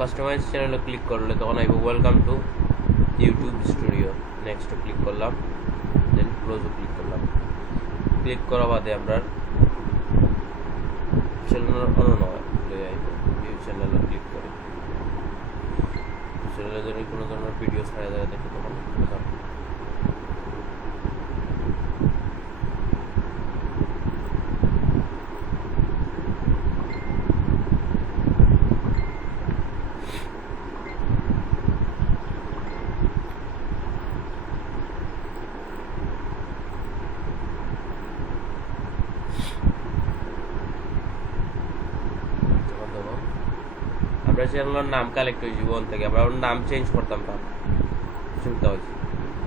Customise চ্যানেলে click করলে তখন আইব welcome to YouTube studio. Next click করলাম, দেন ক্লোজও ক্লিক করলাম। ক্লিক করা বাদে আমরা চ্যানেলের অন্য আইব ভিউ চ্যানেলে ক্লিক করে চ্যানেলে যদি কোনো ধরনের ভিডিও ছাড়া যায় দেখে তখন আমরা চ্যানেলের নাম কালেক্ট হয়ে জীবন থেকে আমরা ওর নাম চেঞ্জ করতাম পারবো। চিন্তা হয়েছে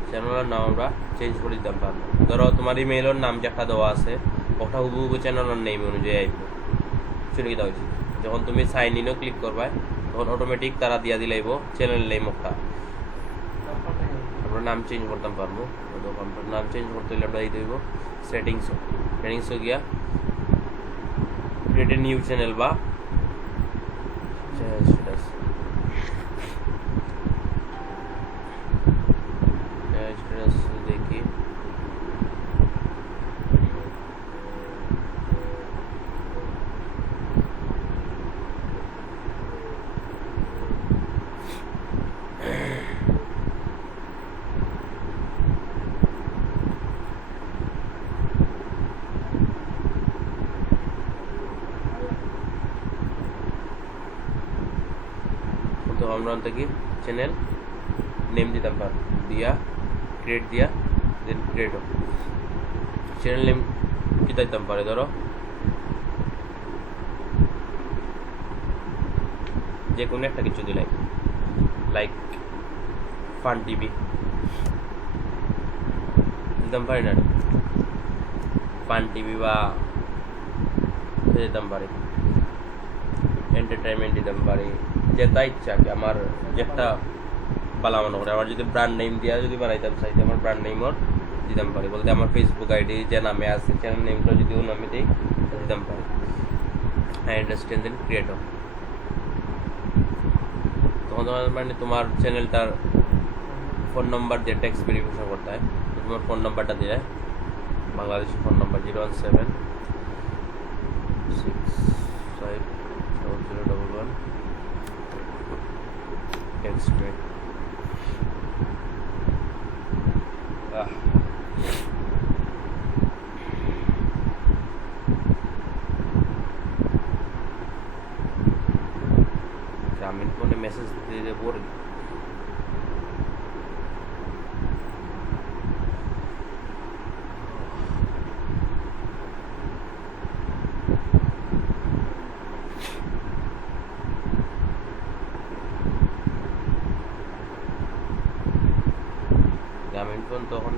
চ্যানেলের নাম আমরা চেঞ্জ করে দিতাম পারবো। ধরো তোমার ইমেইলের নাম যেটা দেওয়া আছে ওটা হুবহু চ্যানেলের নেম অনুযায়ী আসবে। সুবিধা হয়েছে যখন তুমি সাইন ইনও ক্লিক করবা তখন অটোমেটিক তারা দিয়া দিলাইব চ্যানেল নেম একটা আমরা নাম চেঞ্জ করতাম পারবো। নাম চেঞ্জ করতে হলে আমরা দিতে হইব সেটিংসও গিয়া ক্রিয়েট এ নিউ চ্যানেল বা দেখি তো আমরা থেকে চ্যানেল নেম দিতাম পার দিয়া ক্রিয়েট দিয়া দেন ক্রিয়েট চ্যানেল নেম কি দিতাম পারে ধরো যে কোনো একটা কিছু দিলাই লাইক ফান টিভি দিতাম পারি না ফান টিভি বা দিতাম পারি এন্টারটেনমেন্ট দিতাম পারি যেটা ইচ্ছা কি আমার যেটা বালা মনে করে আমার যদি ব্র্যান্ড নেম দিয়া যদি বানাইতাম চাইতে আমার ব্র্যান্ড নেমও দিতাম পারি বলতে আমার ফেসবুক আইডি যে নামে আছে চ্যানেল নেমটা যদি ও নামে দিই দিতাম পারি। হ্যাঁ আন্ডারস্ট্যান্ড দেন ক্রিয়েট তখন তোমার মানে তোমার চ্যানেলটার ফোন নাম্বার দিয়ে টেক্সট ভেরিফিকেশন করতে হয় তোমার ফোন নাম্বারটা দিয়ে বাংলাদেশি ফোন নাম্বার 017650011 টেক্সট গ্রামীণ ফোনে মেসেজ দিয়ে পড়ে গ্রামীণ ফোন তখন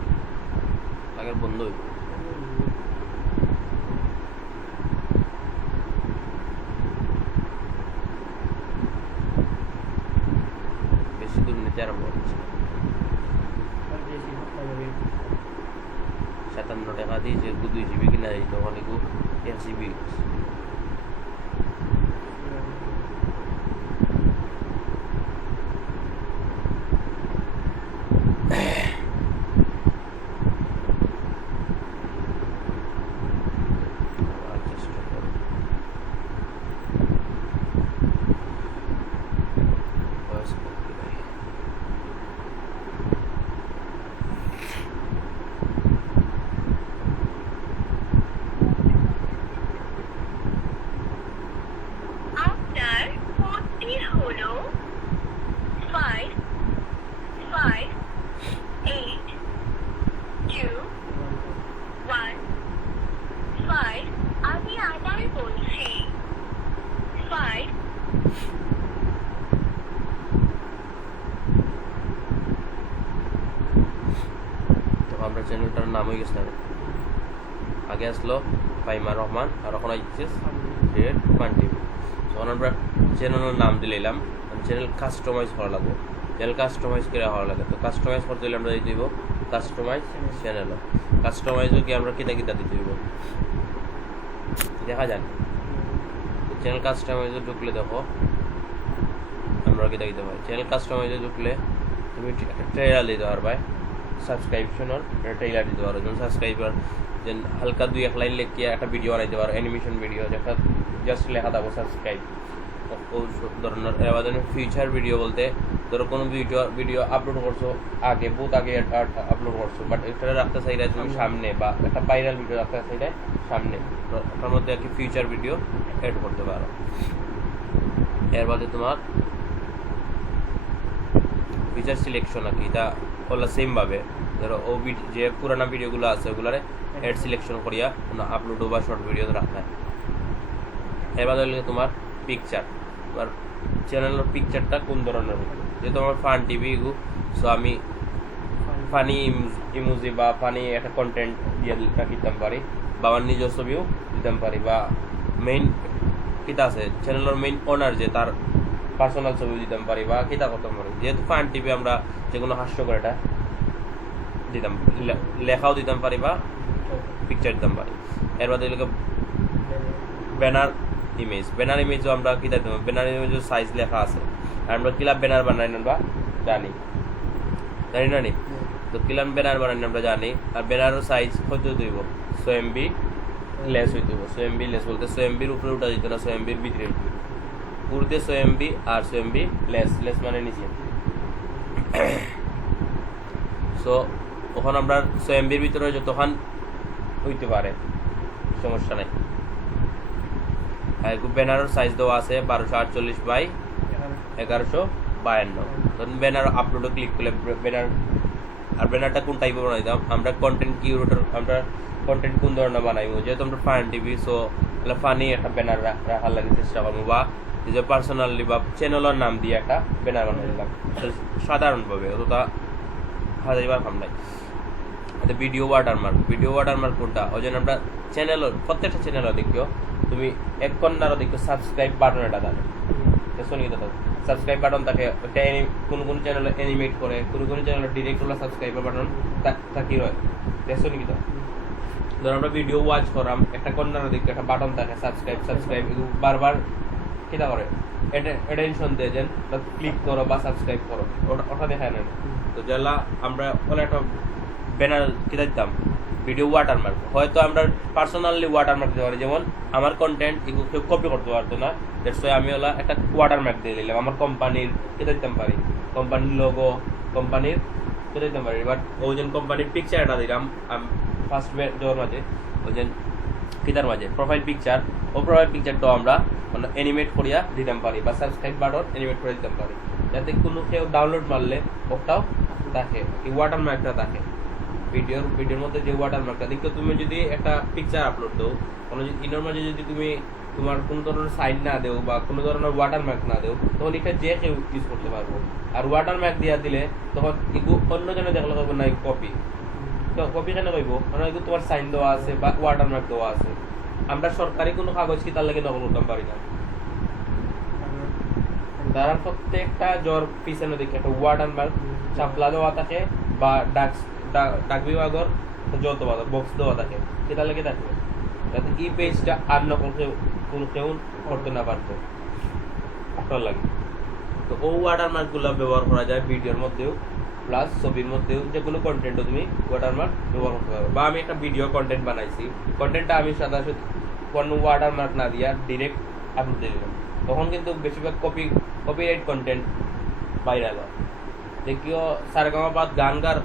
আগের বন্ধ হইব বেশি দূর নিতে আরম্ভ হচ্ছে 57 টাকা দিয়ে যে 2 জিবি কিনা যায় তখন 1 জিবি আমরা চ্যানেলটার নাম হয়ে গেছে আগে আসলো ফাইমা রহমান আর এখন আসছে ডেট ফান টিভি তখন আমরা চ্যানেলের নাম দিলাম চ্যানেল কাস্টমাইজ করা লাগবে চ্যানেল কাস্টমাইজ করে হওয়া লাগে তো কাস্টমাইজ করতে হলে আমরা দিব কাস্টমাইজ চ্যানেল কাস্টমাইজও কি আমরা কিতা কিতা দিতে দিব দেখা যায় চ্যানেল কাস্টমাইজে ঢুকলে দেখো আমরা কি দিতে পারি চ্যানেল কাস্টমাইজে ঢুকলে তুমি একটা ট্রেলার দিতে পারবে সাবস্ক্রিপশনের একটা ট্রেলার দিতে পারো যেমন সাবস্ক্রাইবার যে হালকা 2-1 লাইন লিখে একটা ভিডিও বানাইতে পারো অ্যানিমেশন ভিডিও যেটা জাস্ট লেখা থাকবো সাবস্ক্রাইব ও ধরনের এবার ফিউচার ভিডিও বলতে ধরো কোনো ভিডিও আপলোড করছো আগে বহুত আগে আপলোড করছো বাট এটা রাখতে চাইলে তুমি সামনে বা একটা ভাইরাল ভিডিও রাখতে চাইলে সামনে তার মধ্যে আর কি ফিউচার ভিডিও অ্যাড করতে পারো এর বাদে তোমার ফিচার সিলেকশন আর কি এটা হলো সেম ভাবে ধরো ও যে পুরানা ভিডিওগুলো আছে ওগুলারে অ্যাড সিলেকশন করিয়া আপলোড বা শর্ট ভিডিও রাখতে হয় এর বাদে হলো তোমার পিকচার তোমার চ্যানেলের পিকচারটা কোন ধরনের যে তোমার ফান টিভি সো আমি ফানি ইমোজি বা ফানি একটা কন্টেন্ট দিয়ে দিতাম পারি বা আমার নিজের ছবিও দিতাম পারি বা মেইন কিতা আছে চ্যানেলের মেইন ওনার যে তার পার্সোনাল ছবি দিতাম পারি বা কিতা করতাম পারি যেহেতু ফান টিভি আমরা যে কোনো হাস্যকর এটা দিতাম লেখাও দিতাম পারি বা পিকচার দিতাম পারি এর বাদে ব্যানার ইমেজও আমরা কিতা দিতাম ব্যানার ইমেজের সাইজ লেখা আছে আর আমরা কিলা ব্যানার বানাই বা জানি না নি তো কিলাম ব্যানার বানাই আমরা জানি আর ব্যানারের সাইজ কত দিব 100 MB লেস হইতে হবে 100 MB লেস বলতে 100 MB উপরে উঠা যেত না 100 MB ভিতরে পুরোতে 100 MB আর 100 MB লেস মানে নিচে সো ওখানে আমরা 100 MB ভিতরে যতক্ষণ হইতে পারে সমস্যা নাই আর ব্যানারের সাইজ দেওয়া আছে 1248 বাই 1152 তখন ব্যানার আপলোডও ক্লিক করলে ব্যানার আর ব্যানারটা কোন টাইপের বানাইতাম আমরা কন্টেন্ট কিউরেটর আমরা কন্টেন্ট কোন ধরনের বানাইবো যেহেতু আমরা ফান টিভি সো ফানি একটা ব্যানার রাখার লাগে চেষ্টা করবো বা যে পার্সোনালি বা চ্যানেলের নাম দিয়ে একটা ব্যানার বানাই দিলাম সাধারণভাবে অতটা হাজারিবার কাম নাই ভিডিও ওয়াটারমার্ক কোনটা ওই জন্য আমরা চ্যানেলের প্রত্যেকটা চ্যানেলও দেখিও তুমি এক কন্যারও দেখো সাবস্ক্রাইব বাটন এটা থাকে শুনি তো সাবস্ক্রাইব বাটন থাকে ওটা কোন চ্যানেলে অ্যানিমেট করে কোন চ্যানেলে ডিরেক্ট হলো সাবস্ক্রাইবার বাটন থাকি রয় দেখছো নাকি তো ধর আমরা ভিডিও ওয়াচ করাম একটা কর্নার দিকে একটা বাটন থাকে সাবস্ক্রাইব বারবার কিটা করে অ্যাটেনশন দেয় যেন ক্লিক করো বা সাবস্ক্রাইব করো ওটা দেখায় না তো যেলা আমরা ওলা একটা ব্যানার কিটা দিতাম ভিডিও ওয়াটারমার্ক হয়তো আমরা পার্সোনালি ওয়াটারমার্ক দিতে পারি যেমন আমার কন্টেন্ট এগুলো কেউ কপি করতে পারতো না দ্যাটস ওয়াই আমি ওলা একটা ওয়াটারমার্ক দিয়ে দিলাম আমার কোম্পানির কিটা দিতাম পারি কোম্পানির লোগো কোম্পানির কিটা দিতাম পারি বাট ওই যে কোম্পানির পিকচার এটা দিলাম ফার্স্ট দেওয়ার মাঝে ওই যে কিতার মাঝে প্রোফাইল পিকচারটাও আমরা অ্যানিমেট করিয়া দিতাম পারি বা সাবস্ক্রাইব বাটন অ্যানিমেট করে দিতাম পারি যাতে কোনো কেউ ডাউনলোড মারলে ওটাও থাকে এই ওয়াটারমার্কটা থাকে ভিডিওর মধ্যে যে ওয়াটারমার্কটা দেখো তুমি যদি একটা পিকচার আপলোড দাও কোনো ইনোর মাঝে যদি তুমি তোমার কোনো ধরনের সাইন না দেও বা কোনো ধরনের ওয়াটারমার্ক না দেও তখন এটা যে কেউ ইউজ করতে পারবো আর ওয়াটারমার্ক দিয়া দিলে তখন এগু অন্যজনে দেখলে করবো না কপি তো কপি কেন কইব কারণ এগু তোমার সাইন দেওয়া আছে বা ওয়াটারমার্ক দেওয়া আছে আমরা সরকারি কোনো কাগজ কি তার লাগে নকল করতে পারি না তারা প্রত্যেকটা জ্বর পিছনে দেখে একটা ওয়াটারমার্ক চাপলা দেওয়া থাকে বা ডাক বিভাগের যত বক্স দেওয়া থাকে সেটা লেগে থাকবে যাতে এই পেজটা আর নকল কেউ করতে না পারতো আপনার লাগে তো ও ওয়াটারমার্কগুলো ব্যবহার করা যায় ভিডিওর মধ্যেও প্লাস ছবির মধ্যেও যে কোনো কন্টেন্টও তুমি ওয়াটারমার্ক ব্যবহার করতে পারবে বা আমি একটা ভিডিও কন্টেন্ট বানাইছি কন্টেন্টটা আমি সাধারণত কোনো ওয়াটারমার্ক না দিয়া ডিরেক্ট আপলোড দিয়ে দিলাম তখন কিন্তু বেশিরভাগ কপিরাইট কন্টেন্ট ভাইরাল হয় দেখিও সারেগামাপাত গান গার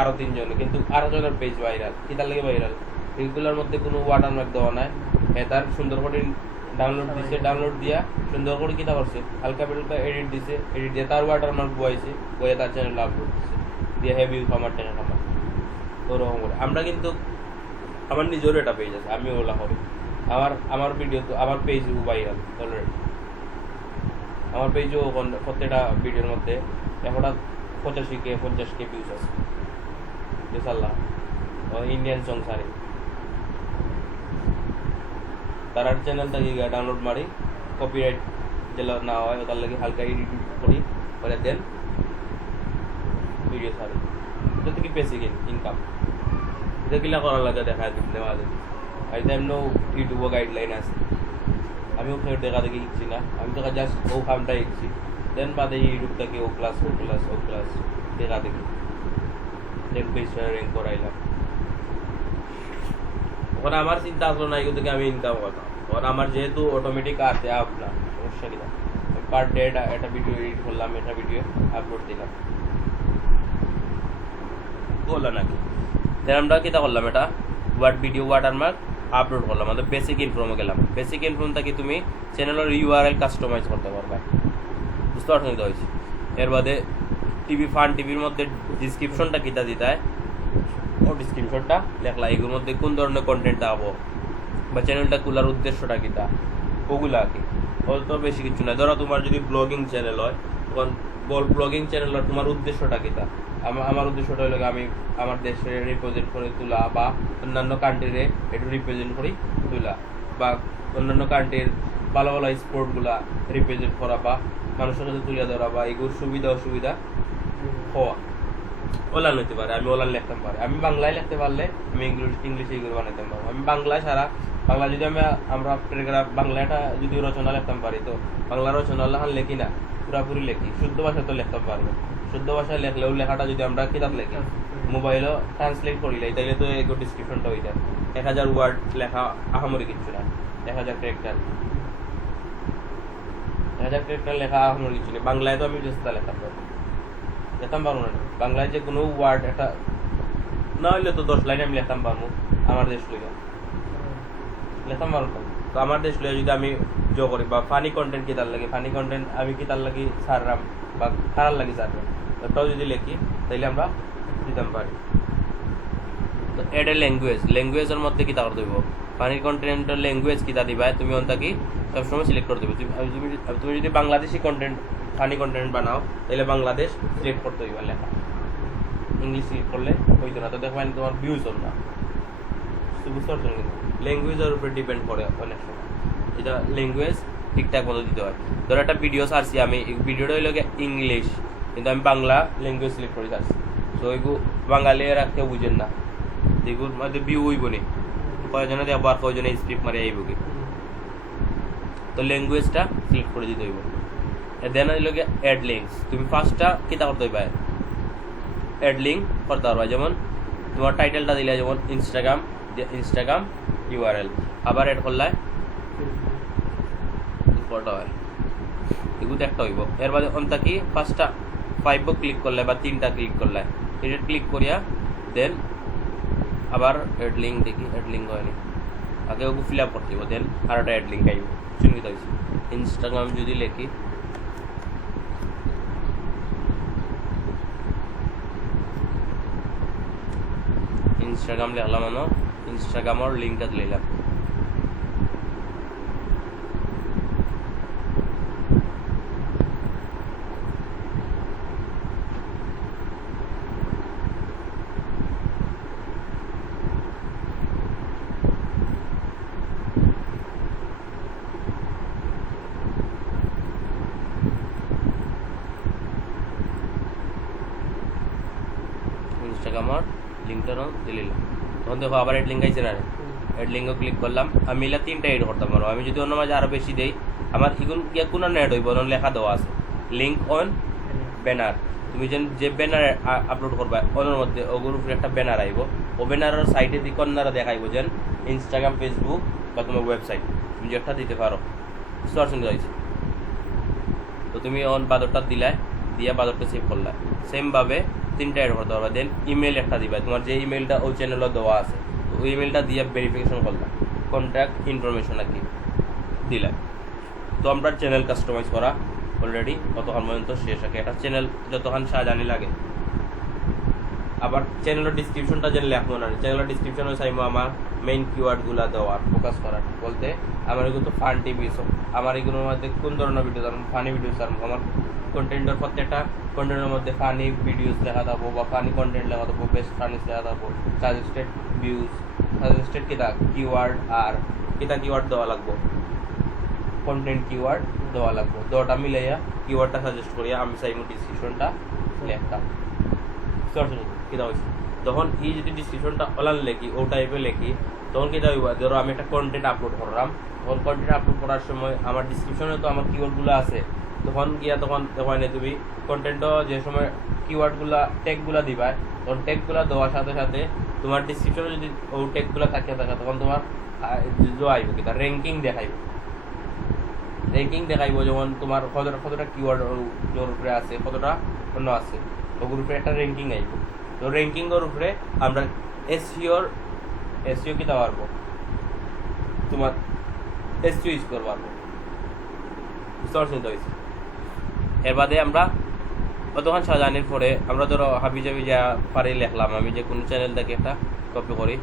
আরো 3 জন কিন্তু আরো জনের পেজ ভাইরাল কি তার লাগে ভাইরাল এগুলোর মধ্যে কোনো ওয়াটারমার্ক দেওয়া নাই তার সুন্দর করে ডাউনলোড দিয়া সুন্দর করে কিতা করছে হালকা বেলকা এডিট দিয়ে তার ওয়াটারমার্ক বইছে বইয়ে তার চ্যানেলে আপলোড দিছে দিয়ে হেভি খামার টাকা খামার ওরকম করে আমরা কিন্তু আমার নিজেরও এটা পেজ আছে আমি ওলা করি আমার ভিডিও তো আমার পেজ ভাইরাল অলরেডি আমার পেজও প্রত্যেকটা ভিডিওর মধ্যে এখন 50K ভিউজ আছে ইনশাআল্লাহ ইন্ডিয়ান সংসারে তার চ্যানেল থেকে ডাউনলোড মারি কপিরাইট যেটা না হয় তার লাগে হালকা এডিট করি করে দেন ভিডিও ছাড়ি এটা থেকে বেসিক ইনকাম এটা কিলা করার লাগে দেখা দেওয়া যায় আর তেমনও ইউটিউবও গাইডলাইন আছে আমিও ফের দেখা দেখি শিখছি না আমি তো জাস্ট ও কামটা শিখছি দেন বাদে ইউটিউব থেকে ও ক্লাস দেখা দেখি দেন পেজ র্যাঙ্ক করাইলাম। এখন আমার চিন্তা আসলো না এগুলো থেকে আমি ইনকাম করতাম, এখন আমার যেহেতু অটোমেটিক আছে আপনার সমস্যা কিনা পার ডে একটা ভিডিও এডিট করলাম, এটা ভিডিও আপলোড দিলাম বললাম নাকি। তাহলে আমরা কিতা করলাম, এটা ভিডিও ওয়াটারমার্ক আপলোড করলাম, আমাদের বেসিক ইনফর্মে গেলাম। বেসিক ইনফর্ম থেকে তুমি চ্যানেলের ইউআরএল কাস্টমাইজ করতে পারবে, বুঝতে পারছো তো হয়েছে। এর বাদে টিভির মধ্যে ডিসক্রিপশনটা কিতা দিতে হয়, ও ডিসক্রিপশনটা লেখলা এগুলোর মধ্যে কোন ধরনের কন্টেন্ট দেখাবো বা চ্যানেলটা খোলার উদ্দেশ্যটা কিতা, ওগুলা কি তো বেশি কিছু না। ধরো তোমার যদি ব্লগিং চ্যানেল হয়, তখন ব্লগিং চ্যানেল তোমার উদ্দেশ্যটা কিতা। আমার উদ্দেশ্যটা হলো আমি আমার দেশে রিপ্রেজেন্ট করে তোলা বা অন্যান্য কান্ট্রিরে একটু রিপ্রেজেন্ট করি তোলা, বা অন্যান্য কান্ট্রির ভালো ভালো স্পোর্টগুলা রিপ্রেজেন্ট করা বা মানুষের কাছে তুলে ধরা বা এগুলোর সুবিধা অসুবিধা হওয়া। ওলান হইতে পারে, আমি ওলান লিখতে পারি, আমি বাংলায় লিখতে পারলে আমি ইংলিশে এগুলো বানাইতে পারবো। আমি বাংলায় বাংলা যদি আমরা প্যারাগ্রাফ বাংলাটা যদি রচনা লিখতে পারি, তো বাংলা রচনা লেখান লেখি না, পুরাপুরি লেখি। শুদ্ধ ভাষা তো লিখতে পারবো, শুদ্ধ ভাষায় লেখলেও লেখাটা যদি আমরা কিতাব লেখি মোবাইলও ট্রান্সলেট করিলাই, তাইলে তো এগো ডিসক্রিপশনটা হয়ে যায় 1000 ওয়ার্ড লেখা, আহামরি কিচ্ছু না। 1000 ক্যারেক্টার লেখা আহামরি কিছু নেই। বাংলায় তো আমি চেষ্টা লেখাতে পারবো না, বাংলায় যে কোনো ওয়ার্ড একটা না হইলে তো 10 লাইন আমি লেখতাম পারবো। আমার দেশ লইয়া লেখতাম পারবো, তো আমার দেশ লইয়া যদি আমি জো করি বা ফানি কন্টেন্ট কি তার লাগে, ফানি কন্টেন্ট আমি কি তার লাগি ছাড়লাম বা খারাপ লাগি ছাড়লাম, ওটাও যদি লিখি তাইলে আমরা দিতাম পারি। তো এড এ ল্যাঙ্গুয়েজের মধ্যে কি তা করতে হইব, ফানি কন্টেন্টের ল্যাঙ্গুয়েজ কি তা দিবা তুমি অন্তাকি সবসময় সিলেক্ট করতে হবে। তুমি যদি বাংলাদেশি কন্টেন্ট ফানি কন্টেন্ট বানাও তাহলে বাংলাদেশ সিলেক্ট করতে হইবা লেখা, ইংলিশ সিলেক্ট করলে হইতো না, তো দেখবেন তোমার ভিউজ হল না। বুঝতে পারছো কিন্তু ল্যাঙ্গুয়েজের উপরে ডিপেন্ড করে অনেক সময়, এটা ল্যাঙ্গুয়েজ ঠিকঠাক মতো দিতে হয়। ধরো একটা ভিডিও ছাড়ছি আমি, ভিডিওটা হইল ইংলিশ কিন্তু আমি বাংলা ল্যাঙ্গুয়েজ সিলেক্ট করে ছাড়ছি, তো এগুলো বাঙালিরা কেউ বুঝেন না, এগুলোর মধ্যে ভিউ হইব নি, কয়জনে দেখবো আর কয়জনে স্ক্রিপ্ট মারি আইব কি, তো ল্যাঙ্গুয়েজটা সিলেক্ট করে দিতে হইব। দেন হইল গিয়ে অ্যাড লিঙ্কস, তুমি ফার্স্টটা কিতা করতে হইবা, অ্যাড লিঙ্ক করতে পারবা। যেমন তোমার টাইটেলটা দিলে যেমন ইনস্টাগ্রাম ইউআরএল, আবার অ্যাড করলে ফটো হয়, এগুলো একটা হইব। এর বাদে অন্তা কি ফার্স্টটা 5 ক্লিক করলে বা 3টা ক্লিক করলে, এটা ক্লিক করিয়া দেন আবার অ্যাড লিঙ্ক দেখি, অ্যাড লিঙ্ক হয়নি, আগে ওগুলো ফিল আপ করতে হইব, দেন আর একটা অ্যাড লিঙ্ক আইব। চিন্তিত হয়েছে ইনস্টাগ্রাম যদি লিখি, ইনস্টাগ্রাম লিখলাম, ইনস্টাগ্রামের লিঙ্কটা দিলাম, ইনস্টাগ্রামের লিঙ্কটা দিলাম। তখন দেখো আবার অ্যাড লিঙ্ক আইছে না, অ্যাড লিঙ্কও ক্লিক করলাম। আমি এলা 3টা এড করতাম পারবো, আমি যদি অন্য মাঝে আরও বেশি দেই আমার ইগুন কোন অ্যাড হইব, লেখা দেওয়া আছে লিঙ্ক অন ব্যানার। তুমি যে ব্যানার আপলোড করবা ওনার মধ্যে ওগুলোর উপরে একটা ব্যানার আইব, ও ব্যানারের সাইডে দিকে অন্যরা দেখাইব যেন ইনস্টাগ্রাম, ফেসবুক বা তোমার ওয়েবসাইট তুমি যেটা দিতে পারো। বুঝতে পারছো হয়েছে, তো তুমি অন বাদরটা দিলাই, দিয়া বাদরটা সেভ করলা। সেমভাবে 3টা অ্যাড করতে পারবা। দেন ইমেল একটা দিবা, তোমার যে ইমেলটা ওই চ্যানেলে দেওয়া আছে ওই ইমেলটা দিয়ে ভেরিফিকেশন করলাম, কন্ট্যাক্ট ইনফরমেশন আর কি দিলাম। তো আমরা চ্যানেল কাস্টমাইজ করা অলরেডি কতক্ষণ পর্যন্ত শেষ থাকে, একটা চ্যানেল যতক্ষণ সাজানি লাগে। আবার চ্যানেলের ডিসক্রিপশনটা যেন লেখবো না, চ্যানেলের ডিসক্রিপশনে চাইবো আমার মেইন কিওয়ার্ডগুলো দেওয়ার, ফোকাস করার, বলতে আমার এগুলো তো ফান টিভি, আমার এগুলোর মধ্যে কোন ধরনের ভিডিও চান, ফানি ভিডিও চান, আমার কন্টেন্টের প্রত্যেকটা কন্টেন্টের মধ্যে ফানি ভিডিওস লেখা দেবো বা ফানি কন্টেন্ট লেখা দেবো, বেস্ট ফানিস লেখা দেবো, সাজেস্টেড ভিউজ, সাজেস্টেড কিতা কিওয়ার্ড আর কিতা কিওয়ার্ড দেওয়া লাগবো, কন্টেন্ট কিওয়ার্ড দেওয়া লাগবো, দুটা মিলাইয়া কিওয়ার্ডটা সাজেস্ট করিয়া আমি চাইবো ডিসক্রিপশনটা লেখতাম। কিতা হয়েছে তখন এই যদি ডিসক্রিপশনটা অলান লেখি, ও টাইপে লেখি, তখন কিতা হইব, ধরো আমি একটা কন্টেন্ট আপলোড করলাম, তখন কন্টেন্ট আপলোড করার সময় আমার ডিসক্রিপশনে তো আমার কিওয়ার্ডগুলো আছে, তখন গিয়া তখন ওখানে তুমি কন্টেন্টও যে সময় কিওয়ার্ডগুলা ট্যাগগুলা দিবা, তখন ট্যাগগুলা দেওয়ার সাথে সাথে তোমার ডিসক্রিপশনে যদি ও ট্যাগগুলা থাকিয়া থাকে তখন তোমার আইব কি তার র্যাঙ্কিং দেখাইব। র্যাঙ্কিং দেখাইব যেমন তোমার কতটা কিওয়ার্ড ওর উপরে আছে, কতটা অন্য আছে, ওগুলোর উপরে একটা র্যাঙ্কিং আইব। তো র্যাঙ্কিংয়ের উপরে আমরা এসইও কিতা পারবো, তোমার এসইও ইউজ করতে পারবো। বুঝতে পারছেন তো? এর বাদে আমরা অতক্ষণ সাজানোর পরে আমরা ধরো হাবি জাবি যা পারি লেখলাম, আমি যে কোনো চ্যানেল থেকে একটা কপি করি,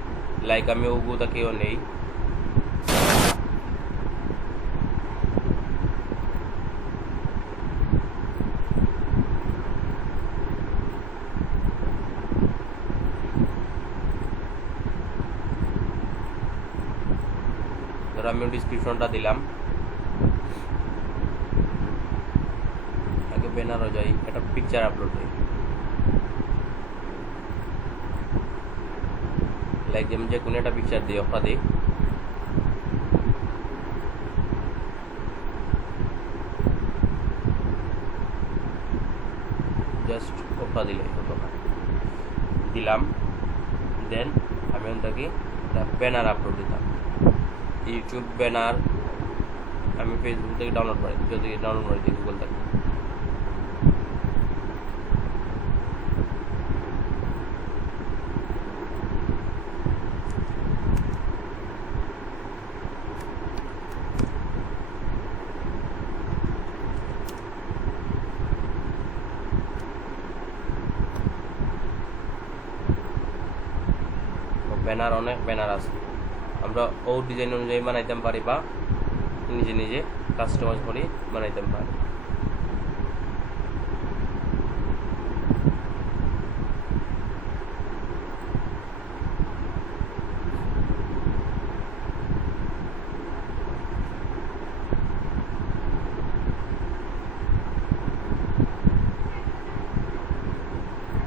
লাইক আমি ওগু তাকেও নেই, ধরো আমি ডিসক্রিপশনটা দিলাম, আগে ব্যানারও যাই, একটা পিকচার আপলোড করি, লাইক যেমন যে কোনো একটা পিকচার দিই, অফা দিই, জাস্ট অফা দিলে দিলাম, দেন আমি ওটাকে ব্যানার আপলোড দিতাম, ইউটিউব ব্যানার আমি ফেসবুক থেকে ডাউনলোড করি, যদি ডাউনলোড করে দিই গুগল থেকে। ব্যানার অনেক ব্যানার আছে, আমরা ও ডিজাইন অনুযায়ী বানাইতে পারি বা নিজে নিজে কাস্টমাইজ করে বানাইতে পারি।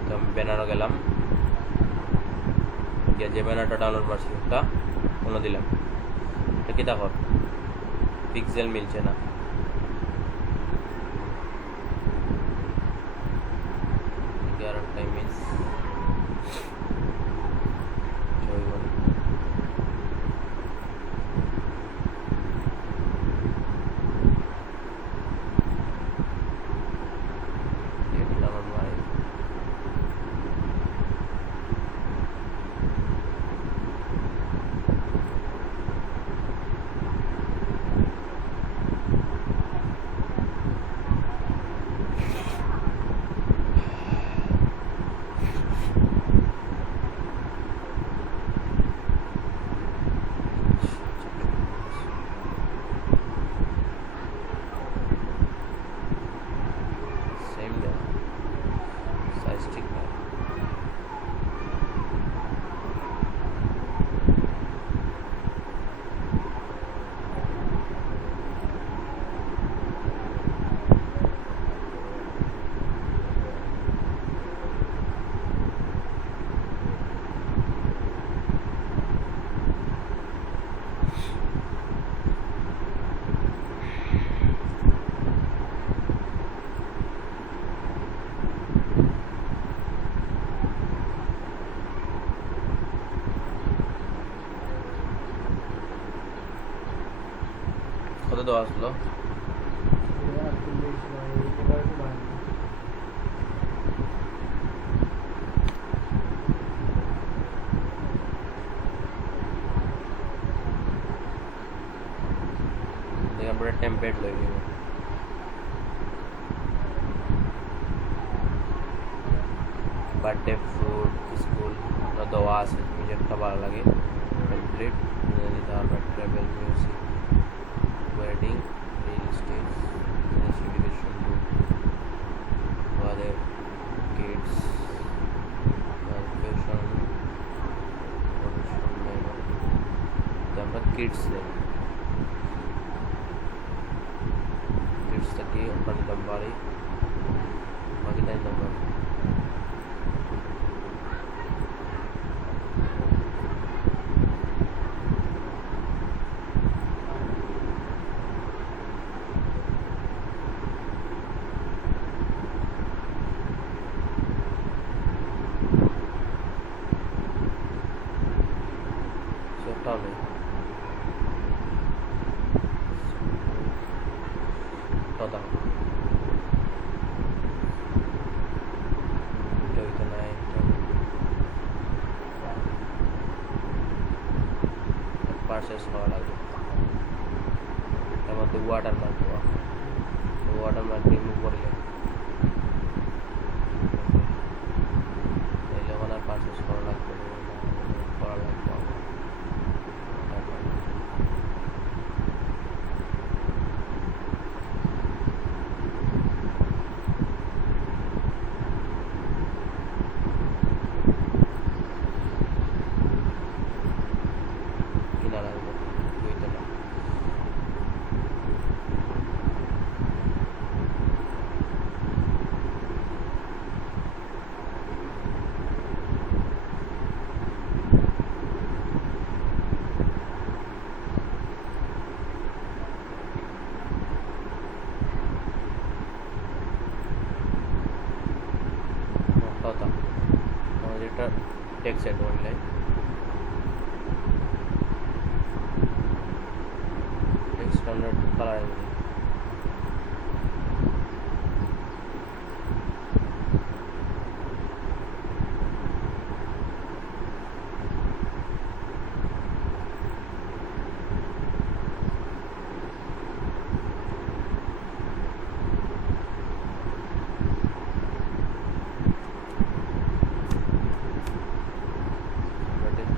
তো আমি ব্যানারও গেলাম, যে ব্যানারটা ডাউনলোড করছি ওটা কোনো দিলাম, কি দেখো পিক্সেল মিলছে না, কত দেওয়া আসলো? আমরা টেমপ্লেট লই নিব, বার্থডে, ফুড, স্কুল দেওয়া আছে, তুমি যেটা ভালো লাগে টেমপ্লেট নিতে পারবে। Travel, music, wedding, real estate, education book, আমাদের কিডস, ফ্যাশন, আমরা কিডস নেই, কিডসটাকে আমরা নিলাম বাড়ি, বাকিটা নিলাম বাড়ি। কথা পারচেস করা লাগবে। এর মধ্যে ওয়াটারমার্ক দেওয়া, ওয়াটারমার্ক রিমুভ করলে এই যখন আর পারচেস করা লাগবে কিনা লাগবে দুইটা। কথা যেটা টেক্সট সেট করলে স্ট্যান্ডার্ড কালার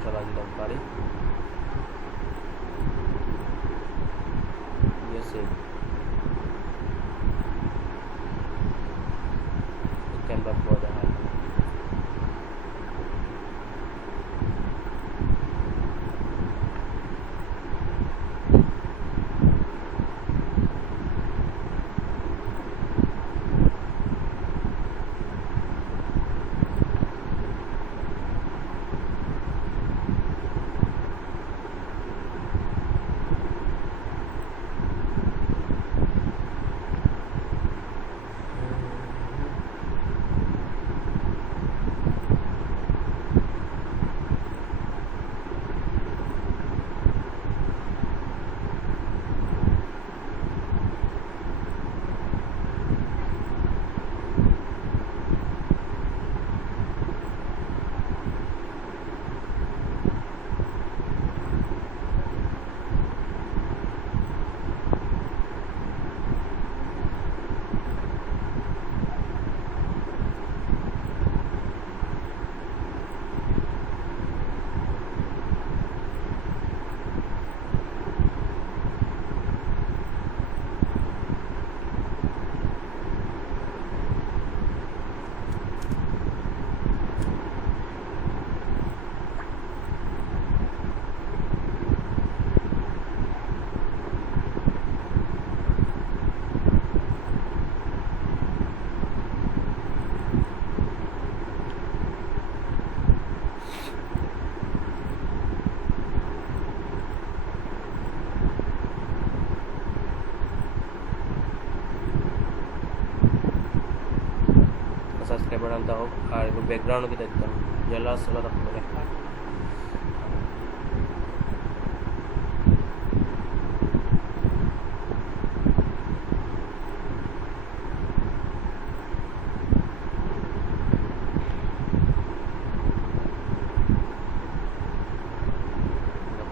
চলা দিলাম পারি। ক্যামেরা পুরো দেখা সাবস্ক্রাইবার আনতে হোক। আর ব্যাকগ্রাউন্ড কি দেখতাম জেলা আসলে তখন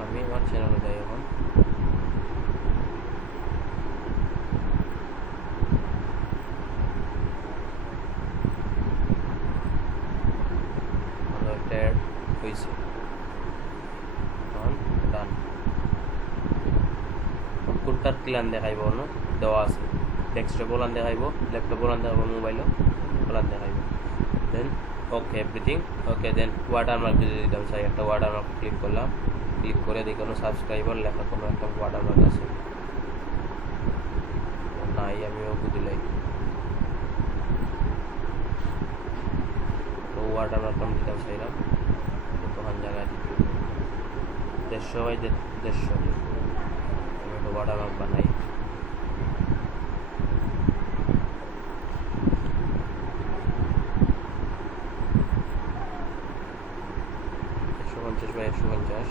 আমি আমার চ্যানেলে যাই এখন। হয়েছে ডান। কোনটার প্ল্যান দেখাইব না দেওয়া আছে, ডেস্কটপ প্ল্যান দেখাইব, ল্যাপটপ প্ল্যান দেখাইব, মোবাইলও প্ল্যান দেখাইব। Then okay everything okay. Then watermark যদি দিতাম চাই একটা ওয়াটারমার্ক ক্লিক করলাম, ক্লিক করে দেখি কোনো সাবস্ক্রাইবার লেখা কোনো একটা ওয়াটারমার্ক আছে নাই, আমিও বুঝিলাই তো ওয়াটারমার্ক আমি দিতাম চাইলাম তখন জায়গায় 150 বাই 150 আমি একটা ওয়াটারমার্ক বানাই। বাই 150 150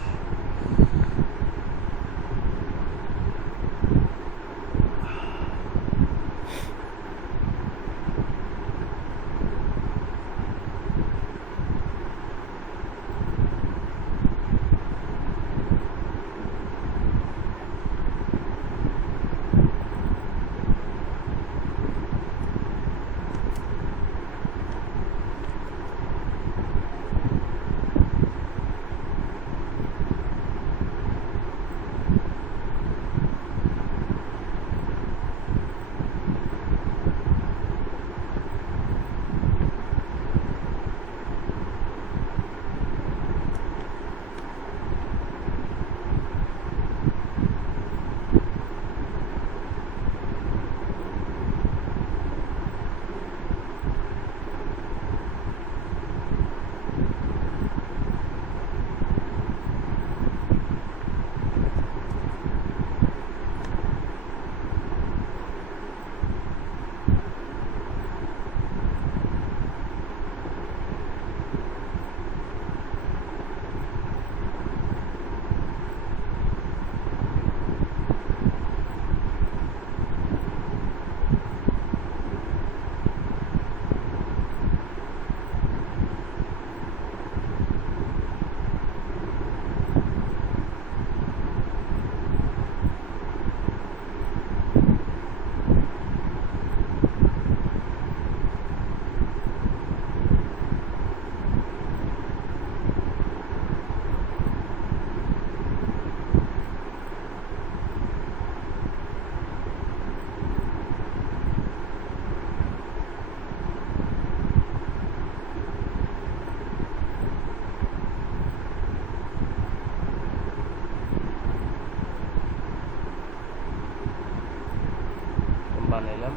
বানাইলাম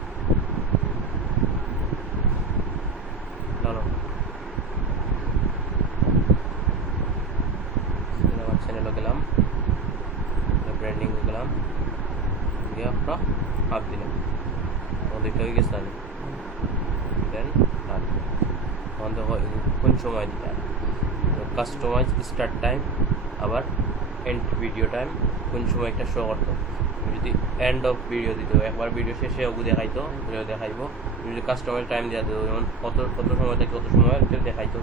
চ্যানেলে গেলাম, ব্র্যান্ডিং গেলাম, দিয়ে আমরা আপ দিলাম, আমাদেরটা হয়ে গেছে না। দেন আমাদের কোন সময় দিতে কাস্টমাইজ স্টার্ট টাইম, আবার এন্ড ভিডিও টাইম কোন সময় একটা শো করতো। যদি এন্ড অফ ভিডিও দিত, একবার ভিডিও শেষে ওগুলো দেখাইতো, দেখাইবো। যদি কাস্টমাইজ টাইম দেওয়া দিত, যেমন কত সময় থেকে কত সময় দেখাইবো।